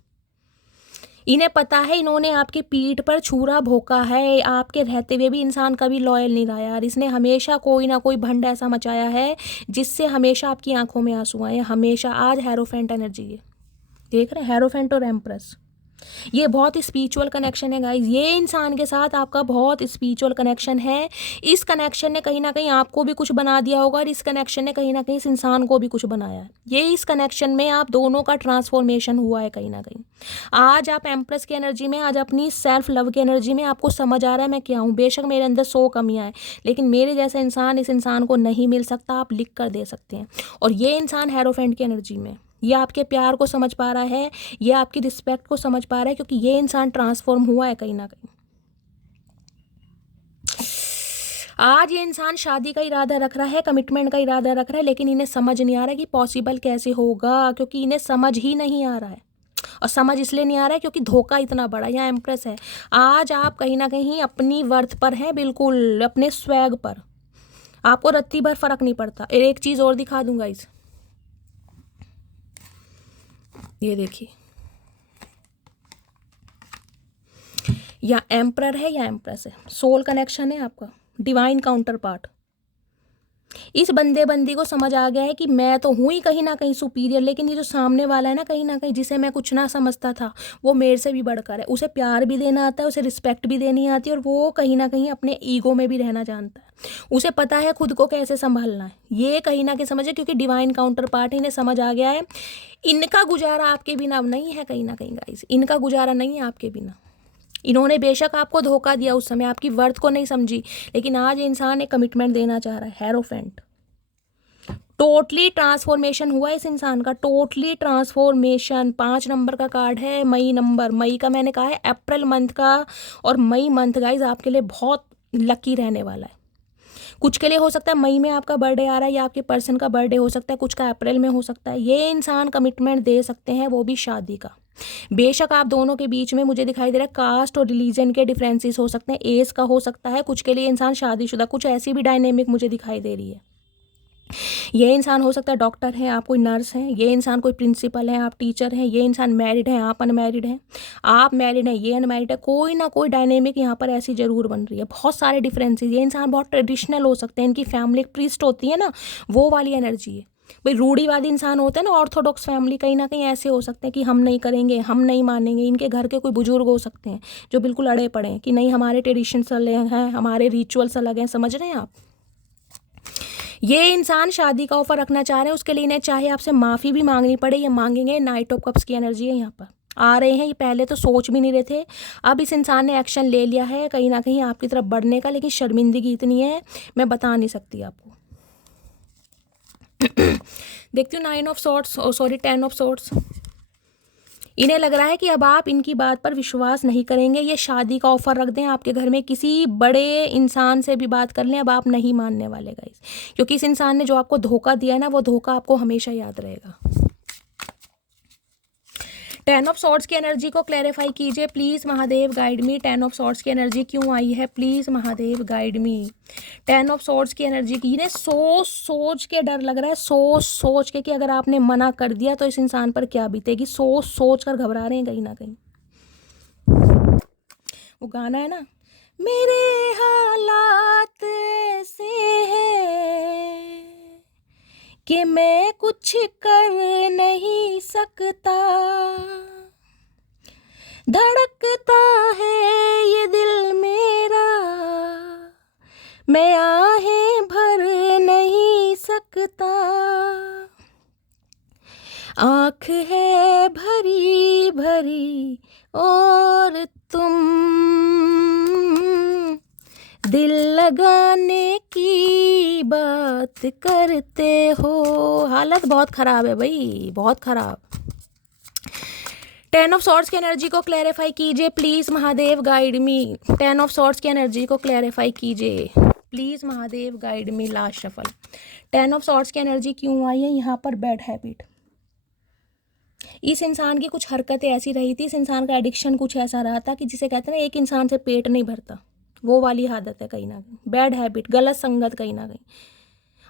इन्हें पता है, इन्होंने आपकी पीठ पर छुरा भोंका है, आपके रहते हुए भी इंसान कभी लॉयल नहीं रहा यार। इसने हमेशा कोई ना कोई भंड ऐसा मचाया है जिससे हमेशा आपकी आंखों में आंसू आए, हमेशा। आज हेरोफेंट एनर्जी है, देख रहे हैं, हेरोफेंट और एम्प्रेस। ये बहुत स्पिरिचुअल कनेक्शन है गाइज, ये इंसान के साथ आपका बहुत स्पिरिचुअल कनेक्शन है। इस कनेक्शन ने कहीं ना कहीं आपको भी कुछ बना दिया होगा और इस कनेक्शन ने कहीं ना कहीं इस इंसान को भी कुछ बनाया है। ये इस कनेक्शन में आप दोनों का ट्रांसफॉर्मेशन हुआ है कहीं ना कहीं। आज आप एम्प्रेस की एनर्जी में, आज अपनी सेल्फ लव की एनर्जी में आपको समझ आ रहा है मैं क्या हूँ। बेशक मेरे अंदर 100 कमियाँ हैं, लेकिन मेरे जैसा इंसान इस इंसान को नहीं मिल सकता, आप लिख कर दे सकते हैं। और ये इंसान हेरोफेंट की एनर्जी में, ये आपके प्यार को समझ पा रहा है, ये आपकी रिस्पेक्ट को समझ पा रहा है, क्योंकि ये इंसान ट्रांसफॉर्म हुआ है कहीं ना कहीं। आज ये इंसान शादी का इरादा रख रहा है, कमिटमेंट का इरादा रख रहा है, लेकिन इन्हें समझ नहीं आ रहा कि पॉसिबल कैसे होगा, क्योंकि इन्हें समझ ही नहीं आ रहा है। और समझ इसलिए नहीं आ रहा है क्योंकि धोखा इतना बड़ा। यहाँ एम्प्रेस है, आज आप कहीं ना कहीं अपनी वर्थ पर हैं, बिल्कुल अपने स्वैग पर, आपको रत्ती भर फर्क नहीं पड़ता। एक चीज़ और दिखा दूंगा इस, ये देखिए, या एम्परर है या एम्प्रेस है, सोल कनेक्शन है आपका, डिवाइन काउंटर पार्ट। इस बंदे बंदी को समझ आ गया है कि मैं तो हूँ ही कहीं ना कहीं सुपीरियर, लेकिन ये जो सामने वाला है ना कहीं जिसे मैं कुछ ना समझता था, वो मेरे से भी बढ़कर है। उसे प्यार भी देना आता है, उसे रिस्पेक्ट भी देनी आती है, और वो कहीं ना कहीं अपने ईगो में भी रहना जानता है। उसे पता है खुद को कैसे संभालना है, ये कहीं ना कहीं समझे, क्योंकि डिवाइन काउंटर पार्ट इन्हें समझ आ गया है। इनका गुजारा आपके बिना अब नहीं है कहीं ना कहीं गाइस, इनका गुजारा नहीं है आपके बिना। इन्होंने बेशक आपको धोखा दिया, उस समय आपकी वर्थ को नहीं समझी, लेकिन आज इंसान एक कमिटमेंट देना चाह रहा है। हेरोफेंट, टोटली ट्रांसफॉर्मेशन हुआ इस इंसान का, टोटली ट्रांसफॉर्मेशन। 5 नंबर का कार्ड है, मई नंबर, मई का मैंने कहा है अप्रैल मंथ का, और मई मंथ गाइज आपके लिए बहुत लकी रहने वाला है। कुछ के लिए हो सकता है मई में आपका बर्थडे आ रहा है, या आपके पर्सन का बर्थडे हो सकता है, कुछ का अप्रैल में हो सकता है। ये इंसान कमिटमेंट दे सकते हैं, वो भी शादी का। बेशक आप दोनों के बीच में मुझे दिखाई दे रहा है कास्ट और रिलीजन के डिफरेंसेस हो सकते हैं, एज का हो सकता है, कुछ के लिए इंसान शादीशुदा, कुछ ऐसी भी डायनेमिक मुझे दिखाई दे रही है। ये इंसान हो सकता है डॉक्टर है, आप कोई नर्स हैं, ये इंसान कोई प्रिंसिपल है, आप टीचर हैं, ये इंसान मैरिड है, आप अनमैरिड हैं, आप मैरिड हैं, ये अनमैरिड है। कोई ना कोई डायनेमिक यहाँ पर ऐसी जरूर बन रही है, बहुत सारे डिफरेंसेस। ये इंसान बहुत ट्रेडिशनल हो सकते हैं, इनकी फैमिली प्रीस्ट होती है ना, वो वाली एनर्जी है। भाई रूढ़ीवादी इंसान होते हैं ना, ऑर्थोडॉक्स फैमिली, कहीं ना कहीं ऐसे हो सकते हैं कि हम नहीं करेंगे, हम नहीं मानेंगे। इनके घर के कोई बुजुर्ग हो सकते हैं जो बिल्कुल अड़े पड़े हैं कि नहीं, हमारे ट्रेडिशंस अलग हैं, हमारे रिचुअल्स अलग हैं, समझ रहे हैं आप। ये इंसान शादी का ऑफर रखना चाह रहे हैं, उसके लिए इन्हें चाहे आपसे माफ़ी भी मांगनी पड़े, ये मांगेंगे। नाइट ऑफ कप्स की एनर्जी है यहाँ पर, आ रहे हैं। ये पहले तो सोच भी नहीं रहे थे, अब इस इंसान ने एक्शन ले लिया है कहीं ना कहीं आपकी तरफ बढ़ने का, लेकिन शर्मिंदगी इतनी है मैं बता नहीं सकती आपको। देखती हूँ 9 of swords, sorry 10 of swords. इन्हें लग रहा है कि अब आप इनकी बात पर विश्वास नहीं करेंगे, ये शादी का ऑफर रख दें आपके घर में, किसी बड़े इंसान से भी बात कर लें, अब आप नहीं मानने वाले गाइस, क्योंकि इस इंसान ने जो आपको धोखा दिया है ना, वो धोखा आपको हमेशा याद रहेगा। 10 ऑफ सॉर्ट्स की एनर्जी को क्लैरिफाई कीजिए please Mahadev, guide me. 10 of swords की एनर्जी क्यों आई है, please Mahadev guide me. 10 of swords की एनर्जी की, इन्हें सोच के डर लग रहा है, सोच के कि अगर आपने मना कर दिया तो इस इंसान पर क्या बीतेगी, सोच कर घबरा रहे हैं कहीं ना कहीं। वो गाना है ना, मेरे हालात ऐसे हैं कि मैं कुछ कर नहीं सकता, धड़कता है ये दिल मेरा, मैं आहें भर नहीं सकता, आँख है भरी भरी और तुम दिल लगाने की बात करते हो। हालत बहुत ख़राब है भाई, बहुत ख़राब। 10 ऑफ सॉर्ट्स की एनर्जी को क्लैरिफाई कीजिए please Mahadev, guide me. 10 of swords की एनर्जी को क्लैरिफाई कीजिए please Mahadev, guide me. Last shuffle. 10 of swords की एनर्जी क्यों आई है यहाँ पर, बैड हैबिट। इस इंसान की कुछ हरकतें ऐसी रही थी, इस इंसान का एडिक्शन कुछ ऐसा रहा था कि जिसे कहते हैं ना, एक इंसान से पेट नहीं भरता, वो वाली आदत है कहीं ना कहीं, बैड हैबिट, गलत संगत कहीं ना कहीं।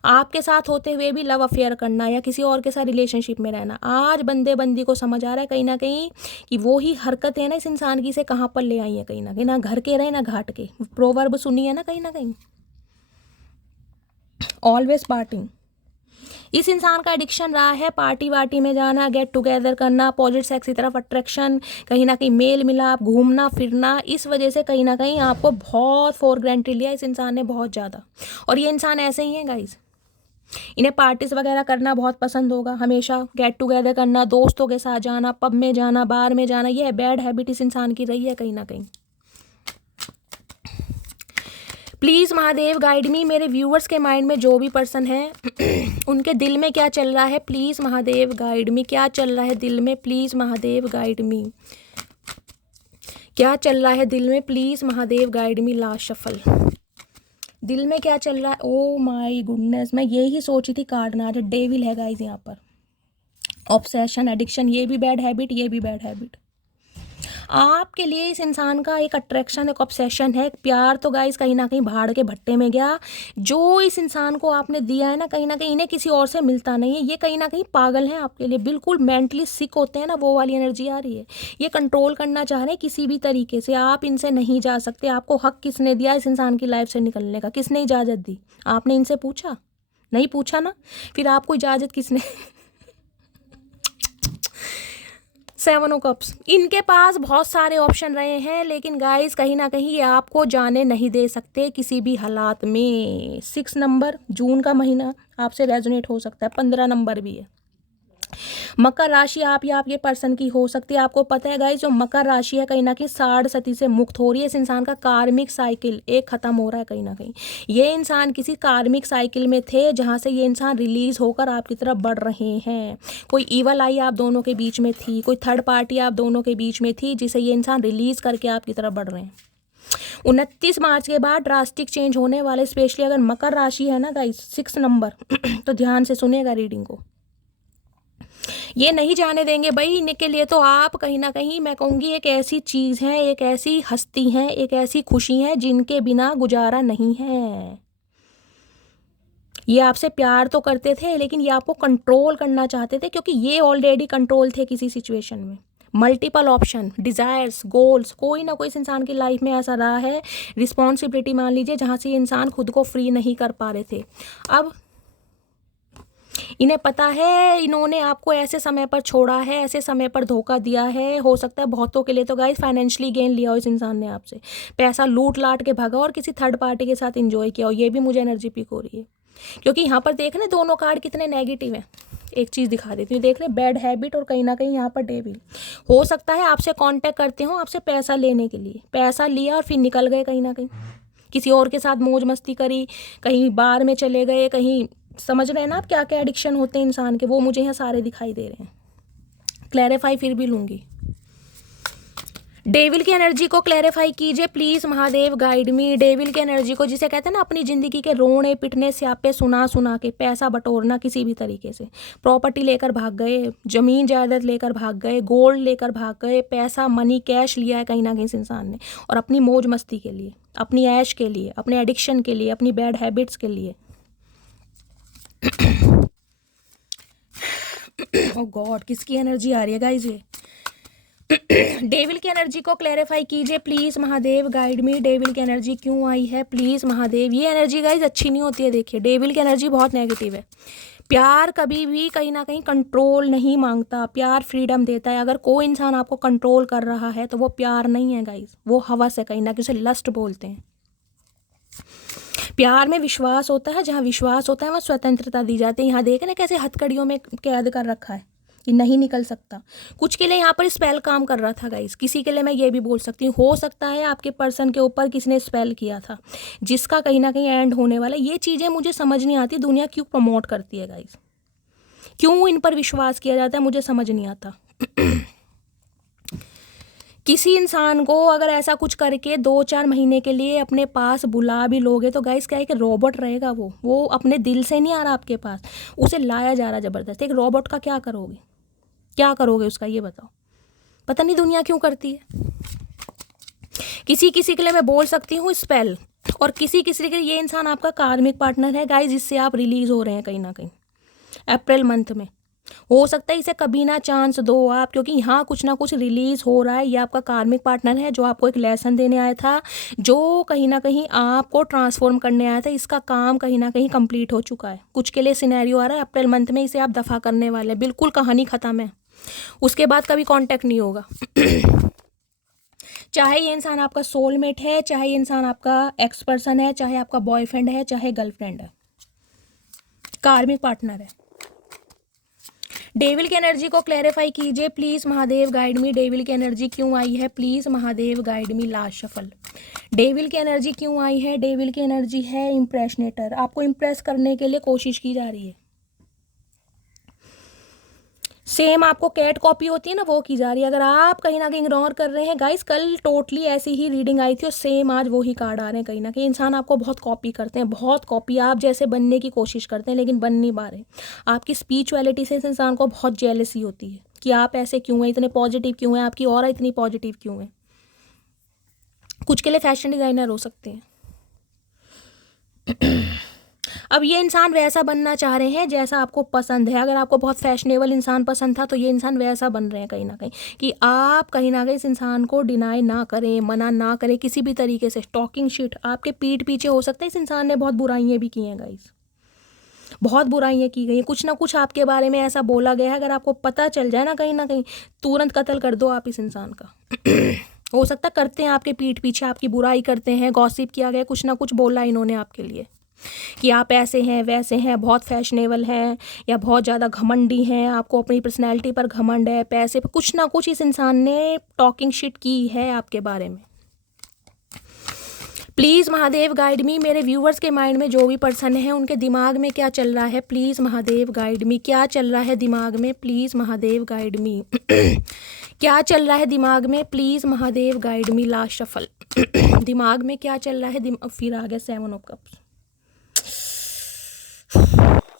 आपके साथ होते हुए भी लव अफेयर करना या किसी और के साथ रिलेशनशिप में रहना। आज बंदे बंदी को समझ आ रहा है कहीं ना कहीं कि वो ही हरकत है ना इस इंसान की, से कहाँ पर ले आई है कहीं ना घर के रहे ना घाट के। प्रोवर्ब सुनी है ना कहीं ना कहीं, ऑलवेज पार्टिंग। इस इंसान का एडिक्शन रहा है पार्टी वार्टी में जाना, गेट टुगेदर करना, अपोजिट सेक्स की तरफ अट्रैक्शन, कहीं ना कहीं मेल मिलाप, घूमना फिरना। इस वजह से कहीं ना कहीं आपको बहुत फॉर ग्रांटेड लिया इस इंसान ने, बहुत ज़्यादा। और ये इंसान ऐसे ही है गाइज, इन्हें पार्टीज वगैरह करना बहुत पसंद होगा, हमेशा गेट टुगेदर करना, दोस्तों के साथ जाना, पब में जाना, बार में जाना। ये बैड हैबिट इस इंसान की रही है कहीं ना कहीं। प्लीज़ महादेव गाइड मी, मेरे व्यूअर्स के माइंड में जो भी पर्सन है उनके दिल में क्या चल रहा है, प्लीज़ महादेव गाइड मी। क्या चल रहा है दिल में, प्लीज़ महादेव गाइड मी। क्या चल रहा है दिल में, please Mahadev guide me. Last shuffle, दिल में क्या चल रहा है। ओ माय गुडनेस, मैं यही सोची थी कार्ड ना, डेविल है गाइज यहाँ पर। ऑब्सेशन, एडिक्शन, ये भी बैड हैबिट, ये भी बैड हैबिट। आपके लिए इस इंसान का एक अट्रैक्शन, एक ऑब्सेशन है। प्यार तो गाइस कहीं ना कहीं भाड़ के भट्टे में गया। जो इस इंसान को आपने दिया है ना कहीं इन्हें किसी और से मिलता नहीं है। ये कहीं ना कहीं पागल हैं आपके लिए, बिल्कुल मेंटली सिक होते हैं ना, वो वाली एनर्जी आ रही है। ये कंट्रोल करना चाह रहे हैं किसी भी तरीके से, आप इनसे नहीं जा सकते। आपको हक किसने दिया इस इंसान की लाइफ से निकलने का, किसने इजाज़त दी? आपने इनसे पूछा? नहीं पूछा ना, फिर आपको इजाज़त किसने 7 ऑफ कप्स। इनके पास बहुत सारे ऑप्शन रहे हैं, लेकिन गाइस कहीं ना कहीं ये आपको जाने नहीं दे सकते किसी भी हालात में। 6 नंबर, जून का महीना आपसे रेजोनेट हो सकता है। 15 नंबर भी है। मकर राशि आप या आपके पर्सन की हो सकती है। आपको पता है गाइस, जो मकर राशि है कहीं ना कहीं साढ़ सती से मुक्त हो रही है। इस इंसान का कार्मिक साइकिल एक खत्म हो रहा है कहीं ना कहीं। ये इंसान किसी कार्मिक साइकिल में थे जहां से ये इंसान रिलीज होकर आपकी तरफ बढ़ रहे हैं। कोई ईवल आई आप दोनों के बीच में थी, कोई थर्ड पार्टी आप दोनों के बीच में थी, जिसे ये इंसान रिलीज करके आपकी तरफ बढ़ रहे हैं। 29 मार्च के बाद ड्रास्टिक चेंज होने वाले, स्पेशली अगर मकर राशि है ना गाइस 6 नंबर तो ध्यान से सुनिएगा रीडिंग को। ये नहीं जाने देंगे भाई इनके लिए। तो आप कहीं ना कहीं मैं कहूँगी एक ऐसी चीज़ है, एक ऐसी हस्ती है, एक ऐसी खुशी है जिनके बिना गुजारा नहीं है। ये आपसे प्यार तो करते थे, लेकिन ये आपको कंट्रोल करना चाहते थे, क्योंकि ये ऑलरेडी कंट्रोल थे किसी सिचुएशन में। मल्टीपल ऑप्शन, डिज़ायर्स, गोल्स, कोई ना कोई इस इंसान की लाइफ में ऐसा रहा है, रिस्पॉन्सिबिलिटी मान लीजिए, जहाँ से ये इंसान खुद को फ्री नहीं कर पा रहे थे। अब इन्हें पता है इन्होंने आपको ऐसे समय पर छोड़ा है, ऐसे समय पर धोखा दिया है। हो सकता है बहुतों के लिए तो गाइस फाइनेंशियली गेन लिया हो इस इंसान ने आपसे, पैसा लूट लाट के भागा और किसी थर्ड पार्टी के साथ एंजॉय किया हो। ये भी मुझे एनर्जी पिक हो रही है, क्योंकि यहाँ पर देख रहे दोनों कार्ड कितने नेगेटिव हैं। एक चीज़ दिखा देती हूँ, देख रहे बैड हैबिट और कहीं ना कहीं यहाँ पर डेविल। हो सकता है आपसे कांटेक्ट करते हो आपसे पैसा लेने के लिए, पैसा लिया और फिर निकल गए कहीं ना कहीं, किसी और के साथ मौज मस्ती करी, कहीं बार में चले गए, कहीं समझ रहे हैं ना आप क्या क्या एडिक्शन होते हैं इंसान के, वो मुझे यहाँ सारे दिखाई दे रहे हैं। क्लैरिफाई फिर भी लूँगी। डेविल की एनर्जी को क्लैरिफाई कीजिए please Mahadev guide me. Devil की एनर्जी को, जिसे कहते हैं ना अपनी ज़िंदगी के रोने पिटने स्यापे सुना सुना के, पैसा बटोरना किसी भी तरीके से, प्रॉपर्टी लेकर भाग गए, ज़मीन जायदाद लेकर भाग गए, गोल्ड लेकर भाग गए, पैसा मनी कैश लिया है कहीं ना कहीं इस इंसान ने, और अपनी मौज मस्ती के लिए, अपनी ऐश के लिए, अपने एडिक्शन के लिए, अपनी बैड हैबिट्स के लिए। ओह गॉड, किसकी एनर्जी आ रही है गाइस ये? डेविल की एनर्जी को क्लैरिफाई कीजिए please Mahadev guide me. Devil की एनर्जी क्यों आई है प्लीज़ महादेव? ये एनर्जी गाइस अच्छी नहीं होती है। देखिए डेविल की एनर्जी बहुत नेगेटिव है। प्यार कभी भी कहीं ना कहीं कंट्रोल नहीं मांगता, प्यार फ्रीडम देता है। अगर कोई इंसान आपको कंट्रोल कर रहा है तो वो प्यार नहीं है गाइस, वो हवस है, कहीं ना कहीं उसे लस्ट बोलते हैं। प्यार में विश्वास होता है, जहाँ विश्वास होता है वहाँ स्वतंत्रता दी जाती है। यहाँ देखें ना कैसे हथकड़ियों में कैद कर रखा है कि नहीं निकल सकता। कुछ के लिए यहाँ पर स्पेल काम कर रहा था गाइस, किसी के लिए मैं ये भी बोल सकती हूँ, हो सकता है आपके पर्सन के ऊपर किसी ने स्पेल किया था जिसका कहीं ना कहीं एंड होने वाला। ये चीज़ें मुझे समझ नहीं आती, दुनिया क्यों प्रमोट करती है गाइस, क्यों इन पर विश्वास किया जाता है, मुझे समझ नहीं आता। किसी इंसान को अगर ऐसा कुछ करके 2-4 महीने के लिए अपने पास बुला भी लोगे तो गाइस क्या है कि रोबोट रहेगा, वो अपने दिल से नहीं आ रहा आपके पास, उसे लाया जा रहा ज़बरदस्त। एक रोबोट का क्या करोगे, क्या करोगे उसका, ये बताओ। पता नहीं दुनिया क्यों करती है। किसी किसी के लिए मैं बोल सकती हूँ स्पेल, और किसी किसी के ये इंसान आपका कार्मिक पार्टनर है गाइज, जिससे आप रिलीज हो रहे हैं कहीं ना कहीं अप्रैल मंथ में। हो सकता है इसे कभी ना चांस दो आप, क्योंकि यहाँ कुछ ना कुछ रिलीज हो रहा है। ये आपका कार्मिक पार्टनर है जो आपको एक लेसन देने आया था, जो कहीं ना कहीं आपको ट्रांसफॉर्म करने आया था। इसका काम कहीं ना कहीं कंप्लीट हो चुका है। कुछ के लिए सिनेरियो आ रहा है अप्रैल मंथ में इसे आप दफ़ा करने वाले हैं, बिल्कुल कहानी ख़त्म है, उसके बाद कभी कॉन्टेक्ट नहीं होगा। चाहे ये इंसान आपका सोलमेट है, चाहे ये इंसान आपका एक्स पर्सन है, चाहे आपका बॉयफ्रेंड है, चाहे गर्लफ्रेंड है, कार्मिक पार्टनर है। डेविल की एनर्जी को क्लैरिफाई कीजिए please Mahadev guide me. Devil की एनर्जी क्यों आई है please Mahadev guide me. Last shuffle. Devil की एनर्जी क्यों आई है? डेविल की एनर्जी है इम्प्रेशनेटर। आपको इम्प्रेस करने के लिए कोशिश की जा रही है। सेम आपको कैट कॉपी होती है ना, वो की जा रही है। अगर आप कहीं ना कहीं इग्नोर कर रहे हैं गाइस, कल टोटली ऐसी ही रीडिंग आई थी और सेम आज वो ही कार्ड आ रहे हैं। कहीं ना कहीं इंसान आपको बहुत कॉपी करते हैं, बहुत कॉपी। आप जैसे बनने की कोशिश करते हैं लेकिन बन नहीं पा रहे। आपकी स्पिरिचुअलिटी से इस इंसान को बहुत जेलसी होती है कि आप ऐसे क्यों हैं, इतने पॉजिटिव क्यों हैं, आपकी ऑरा इतनी पॉजिटिव क्यों है। कुछ के लिए फैशन डिज़ाइनर हो सकते हैं। अब ये इंसान वैसा बनना चाह रहे हैं जैसा आपको पसंद है। अगर आपको बहुत फैशनेबल इंसान पसंद था तो ये इंसान वैसा बन रहे हैं कहीं ना कहीं, कि आप कहीं ना कहीं इस इंसान को डिनाई ना करें, मना ना करें किसी भी तरीके से। टॉकिंग शिट आपके पीठ पीछे हो सकता है इस इंसान ने बहुत बुराइयां भी की हैं गाइस, बहुत बुराइयां की गई हैं। कुछ ना कुछ आपके बारे में ऐसा बोला गया है, अगर आपको पता चल जाए ना कहीं तुरंत कत्ल कर दो आप इस इंसान का। हो सकता करते हैं आपके पीठ पीछे, आपकी बुराई करते हैं, गॉसिप किया गया, कुछ ना कुछ बोला इन्होंने आपके लिए कि आप ऐसे हैं वैसे हैं, बहुत फैशनेबल हैं या बहुत ज़्यादा घमंडी हैं, आपको अपनी पर्सनैलिटी पर घमंड है, पैसे पर, कुछ ना कुछ इस इंसान ने टॉकिंग शिट की है आपके बारे में। प्लीज़ महादेव गाइड मी। मेरे व्यूवर्स के माइंड में जो भी पर्सन है उनके दिमाग में क्या चल रहा है प्लीज़ महादेव गाइड मी। क्या चल रहा है दिमाग में प्लीज़ महादेव गाइड मी। क्या चल रहा है दिमाग में please Mahadev guide me. Last shuffle. दिमाग में क्या चल रहा है फिर आ गया 7 ऑफ कप्स।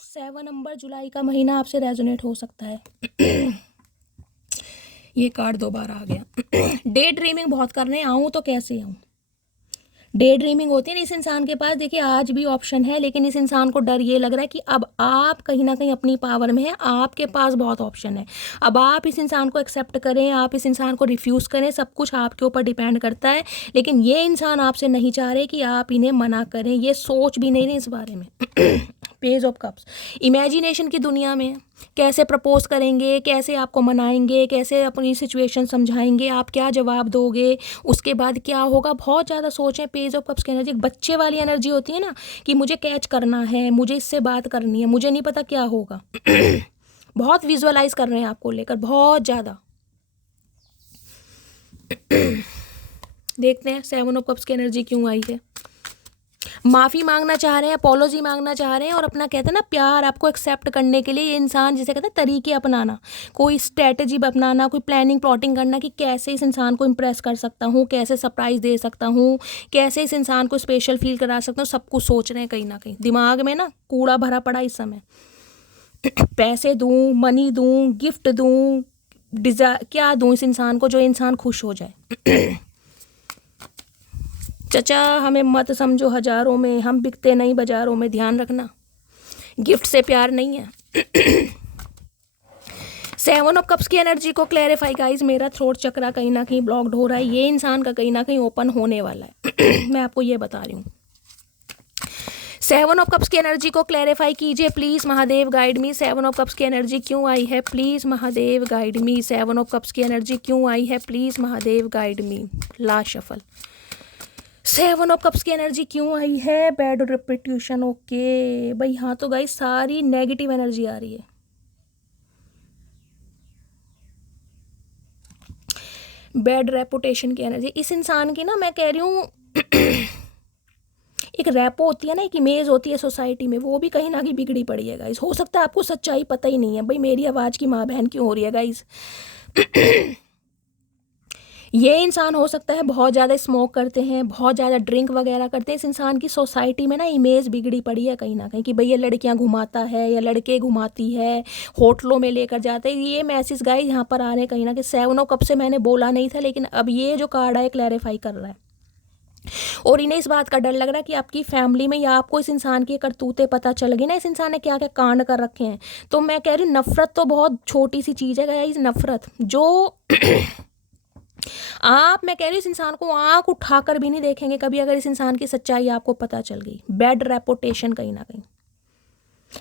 7 नंबर जुलाई का महीना आपसे रेजोनेट हो सकता है। ये कार्ड दोबारा आ गया। डे ड्रीमिंग बहुत कर रहे हैं, आऊँ तो कैसे आऊँ। डे ड्रीमिंग होती है ना इस इंसान के पास। देखिए आज भी ऑप्शन है, लेकिन इस इंसान को डर ये लग रहा है कि अब आप कहीं ना कहीं अपनी पावर में है, आपके पास बहुत ऑप्शन है। अब आप इस इंसान को एक्सेप्ट करें, आप इस इंसान को रिफ्यूज़ करें, सब कुछ आपके ऊपर डिपेंड करता है। लेकिन ये इंसान आपसे नहीं चाह रहे कि आप इन्हें मना करें, ये सोच भी नहीं रहे इस बारे में। पेज ऑफ कप्स इमेजिनेशन की दुनिया में कैसे प्रपोज करेंगे, कैसे आपको मनाएंगे, कैसे अपनी सिचुएशन समझाएंगे, आप क्या जवाब दोगे, उसके बाद क्या होगा, बहुत ज़्यादा सोचें। पेज ऑफ कप्स की एनर्जी एक बच्चे वाली एनर्जी होती है ना, कि मुझे कैच करना है, मुझे इससे बात करनी है, मुझे नहीं पता क्या होगा। बहुत विजुअलाइज कर रहे हैं आपको लेकर, बहुत ज़्यादा। देखते हैं 7 ऑफ कप्स की एनर्जी क्यों आई है। माफ़ी मांगना चाह रहे हैं, अपॉलॉजी मांगना चाह रहे हैं, और अपना कहते हैं ना प्यार आपको एक्सेप्ट करने के लिए ये इंसान, जिसे कहते हैं तरीके अपनाना, कोई स्ट्रेटजी अपनाना, कोई प्लानिंग प्लॉटिंग करना कि कैसे इस इंसान को इम्प्रेस कर सकता हूँ, कैसे सरप्राइज़ दे सकता हूँ, कैसे इस इंसान को स्पेशल फील करा सकता हूँ। सब कुछ सोच रहे हैं कहीं ना कहीं, दिमाग में ना कूड़ा भरा पड़ा इस समय। पैसे दूँ, मनी दूँ, गिफ्ट दूँ, क्या दूँ इस इंसान को जो इंसान खुश हो जाए। चचा हमें मत समझो हजारों में, हम बिकते नहीं बाजारों में, ध्यान रखना, गिफ्ट से प्यार नहीं है। 7 ऑफ कप्स की एनर्जी को क्लैरिफाई गाइज। मेरा थ्रोट चक्रा कहीं ना कहीं ब्लॉक्ड हो रहा है, ये इंसान का कहीं ना कहीं ओपन होने वाला है। मैं आपको ये बता रही हूँ। 7 ऑफ कप्स की एनर्जी को क्लैरिफाई कीजिए please Mahadev guide me. 7 of cups की एनर्जी क्यों आई है please Mahadev guide me. 7 of cups की एनर्जी क्यों आई है please Mahadev guide me. Last shuffle. 7 of cups की एनर्जी क्यों आई है? Bad reputation. ओके भाई, हाँ तो गाइस सारी नेगेटिव एनर्जी आ रही है। बैड रेपुटेशन की एनर्जी इस इंसान की ना, मैं कह रही हूँ एक रेपो होती है ना, एक इमेज होती है सोसाइटी में, वो भी कहीं ना कहीं बिगड़ी पड़ी है गाइस। हो सकता है आपको सच्चाई पता ही नहीं है। भाई मेरी आवाज़ की माँ बहन क्यों हो रही है गाइस। ये इंसान हो सकता है बहुत ज़्यादा स्मोक करते हैं, बहुत ज़्यादा ड्रिंक वगैरह करते हैं। इस इंसान की सोसाइटी में ना इमेज बिगड़ी पड़ी है कहीं ना कहीं, कि भाई ये लड़कियां घुमाता है या लड़के घुमाती है, होटलों में लेकर जाते हैं। ये मैसेज गाइस यहाँ पर आ रहे हैं कहीं ना कहीं। 7 ऑफ कप से मैंने बोला नहीं था, लेकिन अब ये जो कार्ड है क्लैरिफाई कर रहा है। और इन्हें इस बात का डर लग रहा है कि आपकी फैमिली में या आपको इस इंसान की करतूतें पता चल गई ना, इस इंसान ने क्या क्या कांड कर रखे हैं। तो मैं कह रही हूँ नफरत तो बहुत छोटी सी चीज़ है गाइस, नफरत जो मैं कह रही हूँ इस इंसान को आंख उठाकर भी नहीं देखेंगे कभी अगर इस इंसान की सच्चाई आपको पता चल गई। बैड रेपुटेशन कहीं ना कहीं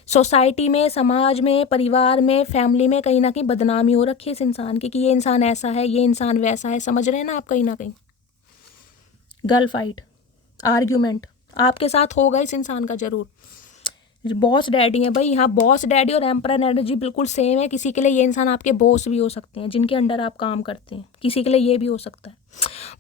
सोसाइटी में, समाज में, परिवार में, फैमिली में कहीं ना कहीं बदनामी हो रखी है इस इंसान की कि ये इंसान ऐसा है, ये इंसान वैसा है। समझ रहे हैं ना आप? कहीं ना कहीं गर्ल फाइट, आर्ग्यूमेंट आपके साथ होगा इस इंसान का जरूर। बॉस डैडी है भाई, हाँ बॉस डैडी और एम्परर एनर्जी बिल्कुल सेम है। किसी के लिए ये इंसान आपके बॉस भी हो सकते हैं, जिनके अंडर आप काम करते हैं, किसी के लिए ये भी हो सकता है।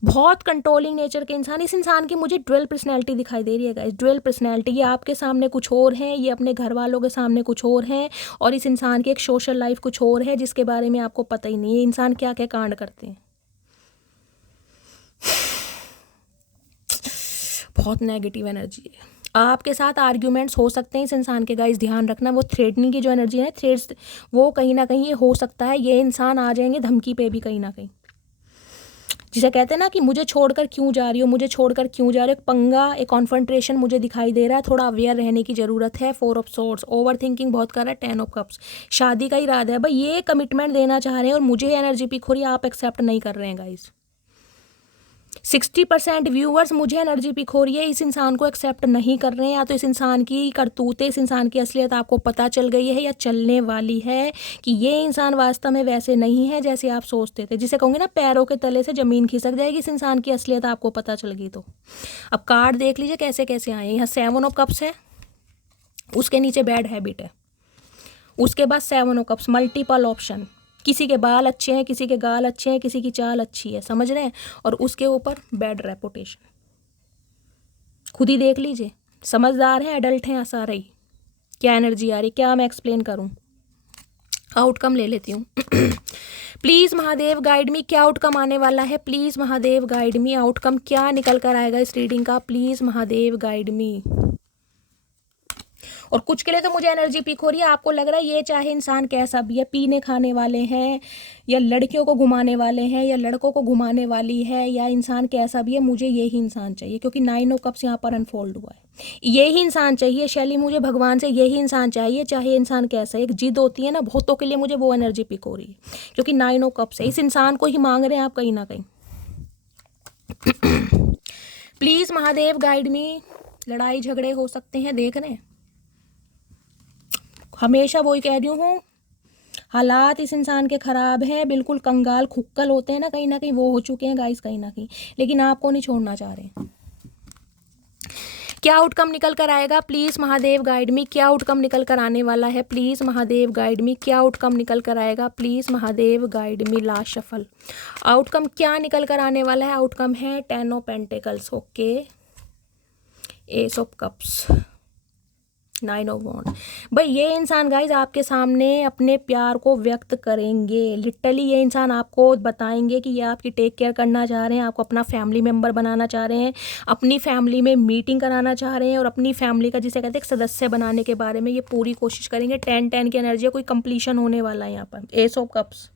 बहुत कंट्रोलिंग नेचर के इंसान। इस इंसान की मुझे ड्यूअल पर्सनैलिटी दिखाई दे रही है गाइस, ड्यूअल पर्सनैलिटी। ये आपके सामने कुछ और है, ये अपने घर वालों के सामने कुछ और है, और इस इंसान की एक सोशल लाइफ कुछ और है जिसके बारे में आपको पता ही नहीं है इंसान क्या क्या कांड करते हैं। बहुत नेगेटिव एनर्जी है। आपके साथ आर्ग्यूमेंट्स हो सकते हैं इस इंसान के गाइस, ध्यान रखना। वो थ्रेटनिंग की जो एनर्जी है, थ्रेट्स, वो कहीं ना कहीं ये हो सकता है ये इंसान आ जाएंगे धमकी पे भी कहीं ना कहीं, जिसे कहते हैं ना कि मुझे छोड़कर क्यों जा रही हो, मुझे छोड़कर क्यों जा रही हो। एक पंगा, एक कॉन्फ्रंट्रेशन मुझे दिखाई दे रहा है। थोड़ा अवेयर रहने की ज़रूरत है। 4 ऑफ सोर्ड्स, ओवर थिंकिंग बहुत कर रहा है। 10 ऑफ कप्स, शादी का इरादा है भाई, ये कमिटमेंट देना चाह रहे हैं और मुझे एनर्जी पिक हो रही है, आप एक्सेप्ट नहीं कर रहे हैं गाइस। 60% व्यूअर्स मुझे एनर्जी पिक हो रही है, इस इंसान को एक्सेप्ट नहीं कर रहे हैं। या तो इस इंसान की करतूतें, इस इंसान की असलियत आपको पता चल गई है या चलने वाली है कि ये इंसान वास्तव में वैसे नहीं है जैसे आप सोचते थे। जिसे कहूँगे ना पैरों के तले से ज़मीन खिसक जाएगी इस इंसान की असलियत आपको पता चल गई तो। अब कार्ड देख लीजिए कैसे कैसे आए। यहाँ 7 ऑफ कप्स है, उसके नीचे बैड हैबिट है, उसके बाद 7 ऑफ कप्स, मल्टीपल ऑप्शन। किसी के बाल अच्छे हैं, किसी के गाल अच्छे हैं, किसी की चाल अच्छी है, समझ रहे हैं। और उसके ऊपर बैड रेपुटेशन। खुद ही देख लीजिए, समझदार है, एडल्ट हैं, आसार रही क्या एनर्जी आ रही, क्या मैं एक्सप्लेन करूं। आउटकम ले लेती हूँ। प्लीज़ महादेव गाइड मी, क्या आउटकम आने वाला है। Please Mahadev guide me, outcome क्या निकल कर आएगा इस रीडिंग का। प्लीज़ महादेव गाइड मी। और कुछ के लिए तो मुझे एनर्जी पिक हो रही है, आपको लग रहा है ये चाहे इंसान कैसा भी है, पीने खाने वाले हैं या लड़कियों को घुमाने वाले हैं या लड़कों को घुमाने वाली है, या इंसान कैसा भी है, मुझे यही इंसान चाहिए। क्योंकि 9 ऑफ कप्स यहाँ पर अनफोल्ड हुआ है, यही इंसान चाहिए शैली, मुझे भगवान से यही इंसान चाहिए, चाहे इंसान कैसा है। एक जिद होती है ना बहुतों के लिए, मुझे वो एनर्जी पिक हो रही है क्योंकि 9 ऑफ कप्स है। इस इंसान को ही मांग रहे हैं आप कहीं ना कहीं। प्लीज़ महादेव गाइड मी। लड़ाई झगड़े हो सकते हैं, देख रहे हैं, हमेशा वही कह रही हूँ, हालात इस इंसान के ख़राब हैं, बिल्कुल कंगाल खुक्कल होते हैं ना कहीं वो हो चुके हैं गाइस कहीं ना कहीं, लेकिन आपको नहीं छोड़ना चाह रहे। क्या आउटकम निकल कर आएगा। प्लीज़ महादेव गाइड मी, क्या आउटकम निकल कर आने वाला है। प्लीज़ महादेव गाइड मी, क्या आउटकम निकल कर आएगा। Please Mahadev guide me. Last shuffle, outcome क्या निकल कर आने वाला है। आउटकम है 10 of pentacles, okay, ace of cups, 9 of wand. भाई ये इंसान गाइज आपके सामने अपने प्यार को व्यक्त करेंगे। लिटरली ये इंसान आपको बताएंगे कि ये आपकी टेक केयर करना चाह रहे हैं, आपको अपना फैमिली मेम्बर बनाना चाह रहे हैं, अपनी फैमिली में मीटिंग कराना चाह रहे हैं और अपनी फैमिली का जिसे कहते हैं एक सदस्य बनाने के बारे में ये पूरी कोशिश करेंगे। 10-10 की एनर्जी है, कोई कंप्लीशन होने वाला है यहाँ पर। एस ऑफ कप्स,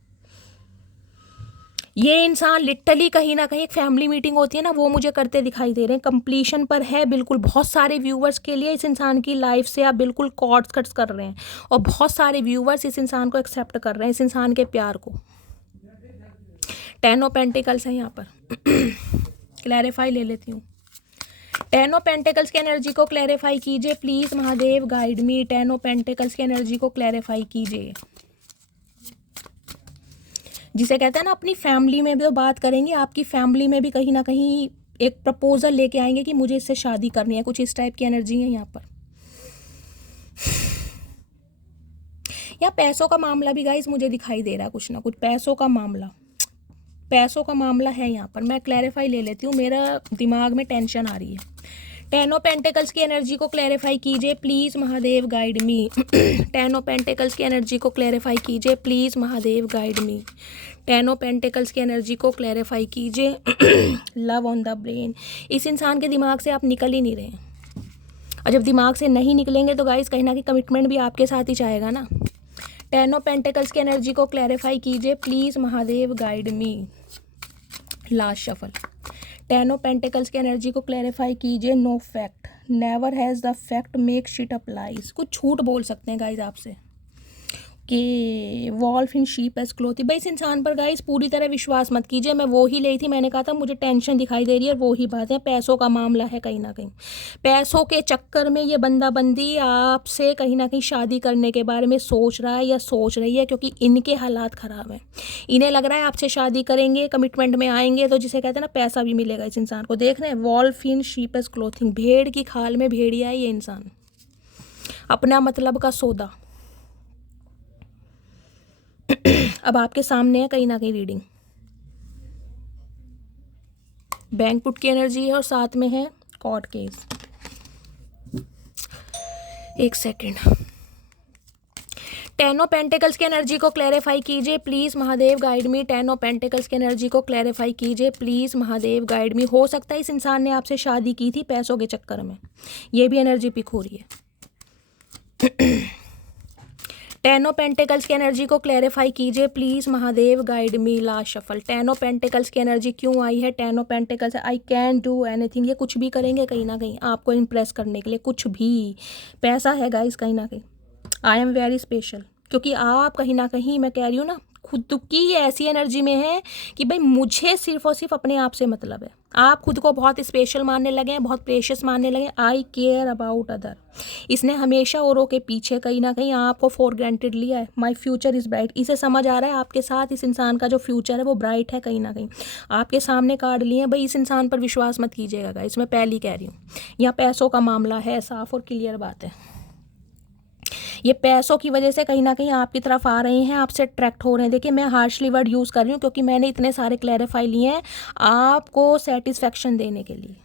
ये इंसान लिटरली कहीं ना कहीं एक फैमिली मीटिंग होती है ना वो मुझे करते दिखाई दे रहे हैं, कंप्लीशन पर है बिल्कुल। बहुत सारे व्यूवर्स के लिए इस इंसान की लाइफ से आप बिल्कुल कॉर्ड्स कट्स कर रहे हैं और बहुत सारे व्यूवर्स इस इंसान को एक्सेप्ट कर रहे हैं, इस इंसान के प्यार को। 10 ऑफ पेंटिकल्स है यहाँ पर। क्लैरिफाई ले लेती हूँ। 10 ऑफ पेंटिकल्स की एनर्जी को क्लैरिफाई कीजिए please Mahadev guide me. 10 of pentacles की एनर्जी को क्लैरिफाई कीजिए। जिसे कहते हैं ना अपनी फैमिली में भी तो बात करेंगे, आपकी फैमिली में भी कहीं ना कहीं एक प्रपोजल लेके आएंगे कि मुझे इससे शादी करनी है, कुछ इस टाइप की एनर्जी है यहाँ पर। यहाँ पैसों का मामला भी गाइस मुझे दिखाई दे रहा है, कुछ ना कुछ पैसों का मामला है यहाँ पर। मैं क्लैरिफाई ले लेती हूँ, मेरा दिमाग में टेंशन आ रही है। 10 ऑफ पेंटिकल्स की एनर्जी को क्लैरिफाई कीजिए please Mahadev guide me. 10 of pentacles की एनर्जी को क्लैरिफाई कीजिए please Mahadev guide me. 10 of pentacles की एनर्जी को क्लैरिफाई कीजिए। लव ऑन द ब्रेन, इस इंसान के दिमाग से आप निकल ही नहीं रहे हैं, और जब दिमाग से नहीं निकलेंगे तो गाइस कहीं ना कहीं कमिटमेंट भी आपके साथ ही चाहेगा ना। 10 ऑफ पेंटिकल्स की एनर्जी को क्लैरिफाई कीजिए please Mahadev guide me. Last shuffle, 10 of pentacles की एनर्जी को क्लैरिफाई कीजिए। No fact, never has the fact, make shit up lies. कुछ झूठ बोल सकते हैं गाइज आपसे कि wolf in sheep as cloth. भाई इस इंसान पर गाइस पूरी तरह विश्वास मत कीजिए। मैं वो ही ली थी, मैंने कहा था मुझे टेंशन दिखाई दे रही है, और वो ही बात है, पैसों का मामला है कहीं ना कहीं। पैसों के चक्कर में ये बंदा बंदी आपसे कहीं ना कहीं शादी करने के बारे में सोच रहा है या सोच रही है, क्योंकि इनके हालात ख़राब हैं। इन्हें लग रहा है आपसे शादी करेंगे, कमिटमेंट में आएंगे तो जिसे कहते हैं ना पैसा भी मिलेगा इस इंसान को। देख रहे हैं, wolf in sheep as clothing, भेड़ की खाल में भेड़िया है ये इंसान, अपना मतलब का सौदा। अब आपके सामने है कहीं ना कहीं रीडिंग, बैंक पुट की एनर्जी है और साथ में है कोर्ट केस। एक सेकेंड, 10 ऑफ पेंटिकल्स की एनर्जी को क्लैरिफाई कीजिए please Mahadev guide me. 10 of pentacles की एनर्जी को क्लैरिफाई कीजिए प्लीज़ महादेव गाइड मी। हो सकता है इस इंसान ने आपसे शादी की थी पैसों के चक्कर में, ये भी एनर्जी पिक हो रही है। 10 ऑफ पेंटिकल्स की एनर्जी को क्लैरिफाई कीजिए please Mahadev guide me. Last shuffle, 10 of pentacles की एनर्जी क्यों आई है? 10 of pentacles, I can do anything. ये कुछ भी करेंगे कहीं ना कहीं आपको इम्प्रेस करने के लिए, कुछ भी। पैसा है गाइस कहीं ना कहीं, आई एम वेरी स्पेशल, क्योंकि आप कहीं ना कहीं, मैं कह रही हूँ ना, खुद की ऐसी एनर्जी में है कि भाई मुझे सिर्फ और सिर्फ अपने आप से मतलब है। आप खुद को बहुत स्पेशल मानने लगे हैं, बहुत प्रेशियस मानने लगे हैं। आई केयर अबाउट अदर, इसने हमेशा औरों के पीछे कहीं ना कहीं आपको फॉर ग्रांटेड लिया है। माई फ्यूचर इज़ ब्राइट, इसे समझ आ रहा है आपके साथ इस इंसान का जो फ्यूचर है वो ब्राइट है कहीं ना कहीं। आपके सामने कार्ड लिए हैं, भाई इस इंसान पर विश्वास मत कीजिएगा, इसमें पहली कह रही हूँ। यहाँ पैसों का मामला है, साफ और क्लियर बात है। ये पैसों की वजह से कहीं ना कहीं आपकी तरफ आ रहे हैं, आपसे अट्रैक्ट हो रहे हैं। देखिए मैं हार्शली वर्ड यूज़ कर रही हूँ क्योंकि मैंने इतने सारे क्लैरिफाई लिए हैं आपको सेटिस्फेक्शन देने के लिए।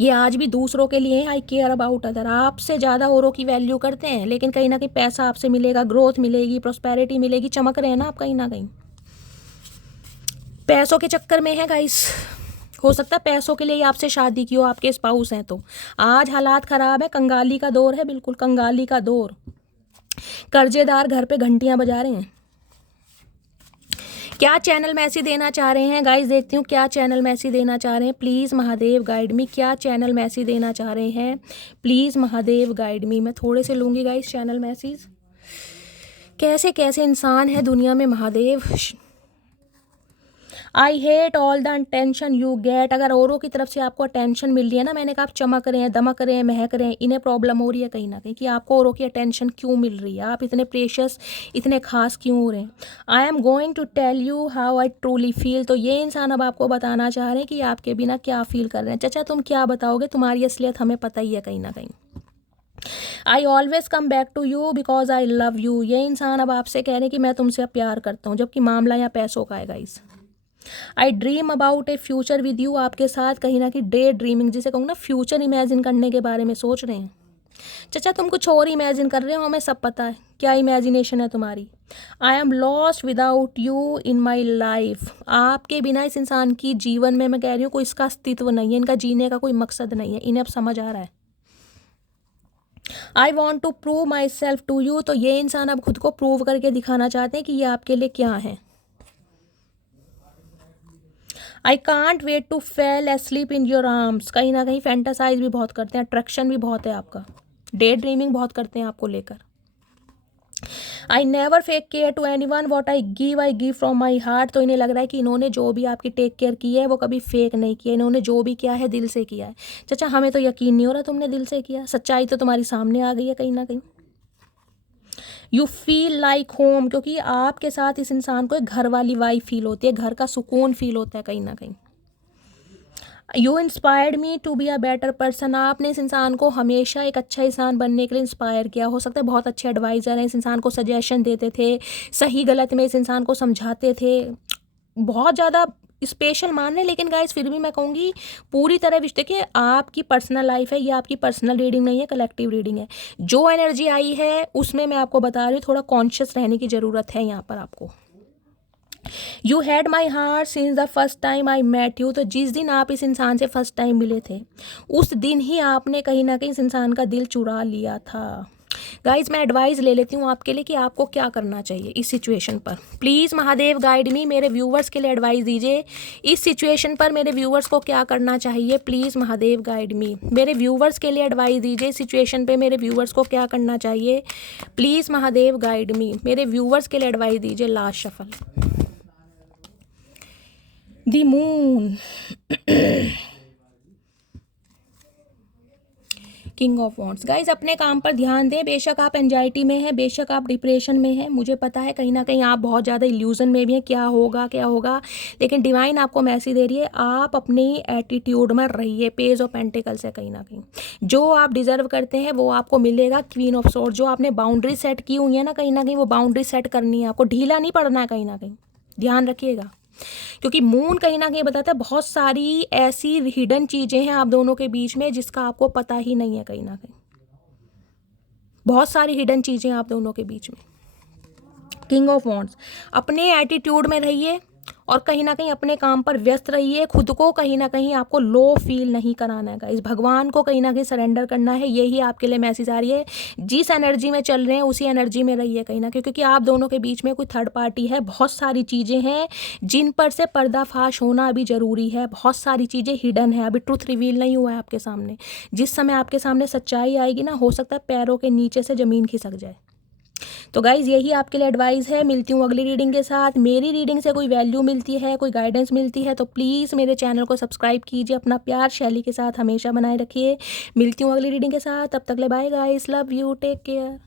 ये आज भी दूसरों के लिए आई केयर अबाउट अदर, आपसे ज़्यादा औरों की वैल्यू करते हैं, लेकिन कहीं ना कहीं पैसा आपसे मिलेगा, ग्रोथ मिलेगी, प्रोस्पेरिटी मिलेगी, चमक रहे हैं ना आप कहीं ना कहीं। पैसों के चक्कर में है गाइस, हो सकता है पैसों के लिए ही आपसे शादी की हो, आपके स्पाउस हैं तो। आज हालात ख़राब है, कंगाली का दौर है, बिल्कुल कंगाली का दौर। कर्जेदार घर पे घंटियां बजा रहे हैं। क्या चैनल मैसेज देना चाह रहे हैं गाइस? देखती हूँ क्या चैनल मैसेज देना चाह रहे हैं। प्लीज़ महादेव गाइड मी, क्या चैनल मैसेज देना चाह रहे हैं? प्लीज़ महादेव गाइड मी। मैं थोड़े से लूँगी गाइस चैनल मैसेज। कैसे कैसे इंसान है दुनिया में Mahadev. I hate all the attention you get. अगर औरों की तरफ से आपको अटेंशन मिल रही है ना, मैंने कहा आप चमक रहे हैं, दमक रहे हैं, महक रहे हैं, इन्हें प्रॉब्लम हो रही है कहीं ना कहीं कि आपको औरों की अटेंशन क्यों मिल रही है, आप इतने प्रेशियस, इतने खास क्यों हो रहे हैं। I am going to tell you how I truly feel. तो ये इंसान अब आपको बताना चाह रहे हैं कि आपके बिना क्या फील कर रहे हैं। चाचा तुम क्या बताओगे, तुम्हारी असलियत हमें पता ही है कहीं ना कहीं। I always come back to you because I love you. ये इंसान अब आपसे कह रहे हैं कि मैं तुमसे अब प्यार करता हूँ, जबकि मामला यहाँ पैसों का है guys. I dream about A future with you, आपके साथ कहीं ना कहीं डे ड्रीमिंग, जिसे कहूँ ना फ्यूचर इमेजिन करने के बारे में सोच रहे हैं। चाचा तुम कुछ और इमेजिन कर रहे हो, हमें सब पता है क्या इमेजिनेशन है तुम्हारी। I am lost without you in my life, आपके बिना इस इंसान की जीवन में, मैं कह रही हूँ, कोई इसका अस्तित्व नहीं है, इनका जीने का कोई मकसद नहीं है, इन्हें अब समझ आ रहा है। I want to prove myself to you, तो ये इंसान अब खुद को प्रूव करके दिखाना चाहते हैं कि ये आपके लिए क्या है। I can't wait to fell asleep in your arms, कहीं ना कहीं फैंटासाइज भी बहुत करते हैं, अट्रैक्शन भी बहुत है आपका, डे ड्रीमिंग बहुत करते हैं आपको लेकर। I never fake care to anyone, what I give from my heart. तो इन्हें लग रहा है कि इन्होंने जो भी आपकी टेक केयर की है वो कभी फेक नहीं किया, इन्होंने जो भी किया है दिल से किया है। चाचा हमें तो यकीन नहीं हो रहा तुमने दिल से किया, सच्चाई तो तुम्हारी सामने आ गई है कहीं ना कहीं। यू फील लाइक होम, क्योंकि आपके साथ इस इंसान को एक घर वाली वाइब फील होती है, घर का सुकून फील होता है कहीं ना कहीं। You inspired me to be a better person, आपने इस इंसान को हमेशा एक अच्छा इंसान बनने के लिए इंस्पायर किया। हो सकता है बहुत अच्छे एडवाइज़र हैं, इस इंसान को सजेशन देते थे, सही गलत में इस इंसान को समझाते थे, बहुत ज़्यादा स्पेशल मान रहे। लेकिन गाइस फिर भी मैं कहूँगी पूरी तरह विश्व, देखिए आपकी पर्सनल लाइफ है, ये आपकी पर्सनल रीडिंग नहीं है, कलेक्टिव रीडिंग है। जो एनर्जी आई है उसमें मैं आपको बता रही हूँ थोड़ा कॉन्शियस रहने की ज़रूरत है यहाँ पर आपको। You had my heart since the first time I met you, तो जिस दिन आप इस इंसान से फर्स्ट टाइम मिले थे उस दिन ही आपने कहीं ना कहीं इस इंसान का दिल चुरा लिया था। गाइज मैं एडवाइस ले लेती हूँ आपके लिए कि आपको क्या करना चाहिए इस सिचुएशन पर। प्लीज़ महादेव गाइड मी, मेरे व्यूवर्स के लिए एडवाइस दीजिए इस सिचुएशन पर मेरे व्यूवर्स को क्या करना चाहिए। प्लीज़ महादेव गाइड मी, मेरे व्यूवर्स के लिए एडवाइस दीजिए इस सिचुएशन पे मेरे व्यूवर्स को क्या करना चाहिए। प्लीज़ महादेव गाइड मी, मेरे व्यूवर्स के लिए एडवाइस दीजिए। Last shuffle, the moon, king of wands. Guys अपने काम पर ध्यान दें। बेशक आप एंजाइटी में हैं, बेशक आप डिप्रेशन में हैं, मुझे पता है कहीं ना कहीं आप बहुत ज़्यादा इल्यूजन में भी हैं, क्या होगा क्या होगा, लेकिन डिवाइन आपको मैसेज दे रही है आप अपनी एटीट्यूड में रहिए। पेज ऑफ पेंटिकल्स है, कहीं ना कहीं जो आप डिजर्व करते हैं वो आपको मिलेगा। क्वीन ऑफ सोर्ड, जो आपने बाउंड्री सेट की हुई है ना, कहीं ना कहीं वो बाउंड्री सेट करनी है आपको, ढीला नहीं पड़ना है, कहीं ना कहीं ध्यान रखिएगा। क्योंकि मून कहीं ना कहीं बताता है बहुत सारी ऐसी हिडन चीज़ें हैं आप दोनों के बीच में जिसका आपको पता ही नहीं है, कहीं ना कहीं बहुत सारी हिडन चीज़ें आप दोनों के बीच में। किंग ऑफ वॉन्ड्स, अपने एटीट्यूड में रहिए और कहीं ना कहीं अपने काम पर व्यस्त रहिए। खुद को कहीं ना कहीं आपको लो फील नहीं कराना है, इस भगवान को कहीं ना कहीं सरेंडर करना है। यही आपके लिए मैसेज आ रही है। जिस एनर्जी में चल रहे हैं उसी एनर्जी में रहिए कहीं ना कहीं, क्योंकि आप दोनों के बीच में कोई थर्ड पार्टी है। बहुत सारी चीज़ें हैं जिन पर से पर्दाफाश होना अभी ज़रूरी है। बहुत सारी चीज़ें हिडन है, अभी ट्रुथ रिवील नहीं हुआ है आपके सामने। जिस समय आपके सामने सच्चाई आएगी ना, हो सकता है पैरों के नीचे से ज़मीन खिसक जाए। तो गाइज़ यही आपके लिए एडवाइस है। मिलती हूँ अगली रीडिंग के साथ। मेरी रीडिंग से कोई वैल्यू मिलती है, कोई गाइडेंस मिलती है तो प्लीज़ मेरे चैनल को सब्सक्राइब कीजिए। अपना प्यार शैली के साथ हमेशा बनाए रखिए। मिलती हूँ अगली रीडिंग के साथ, तब तक ले bye guys, love you, take care.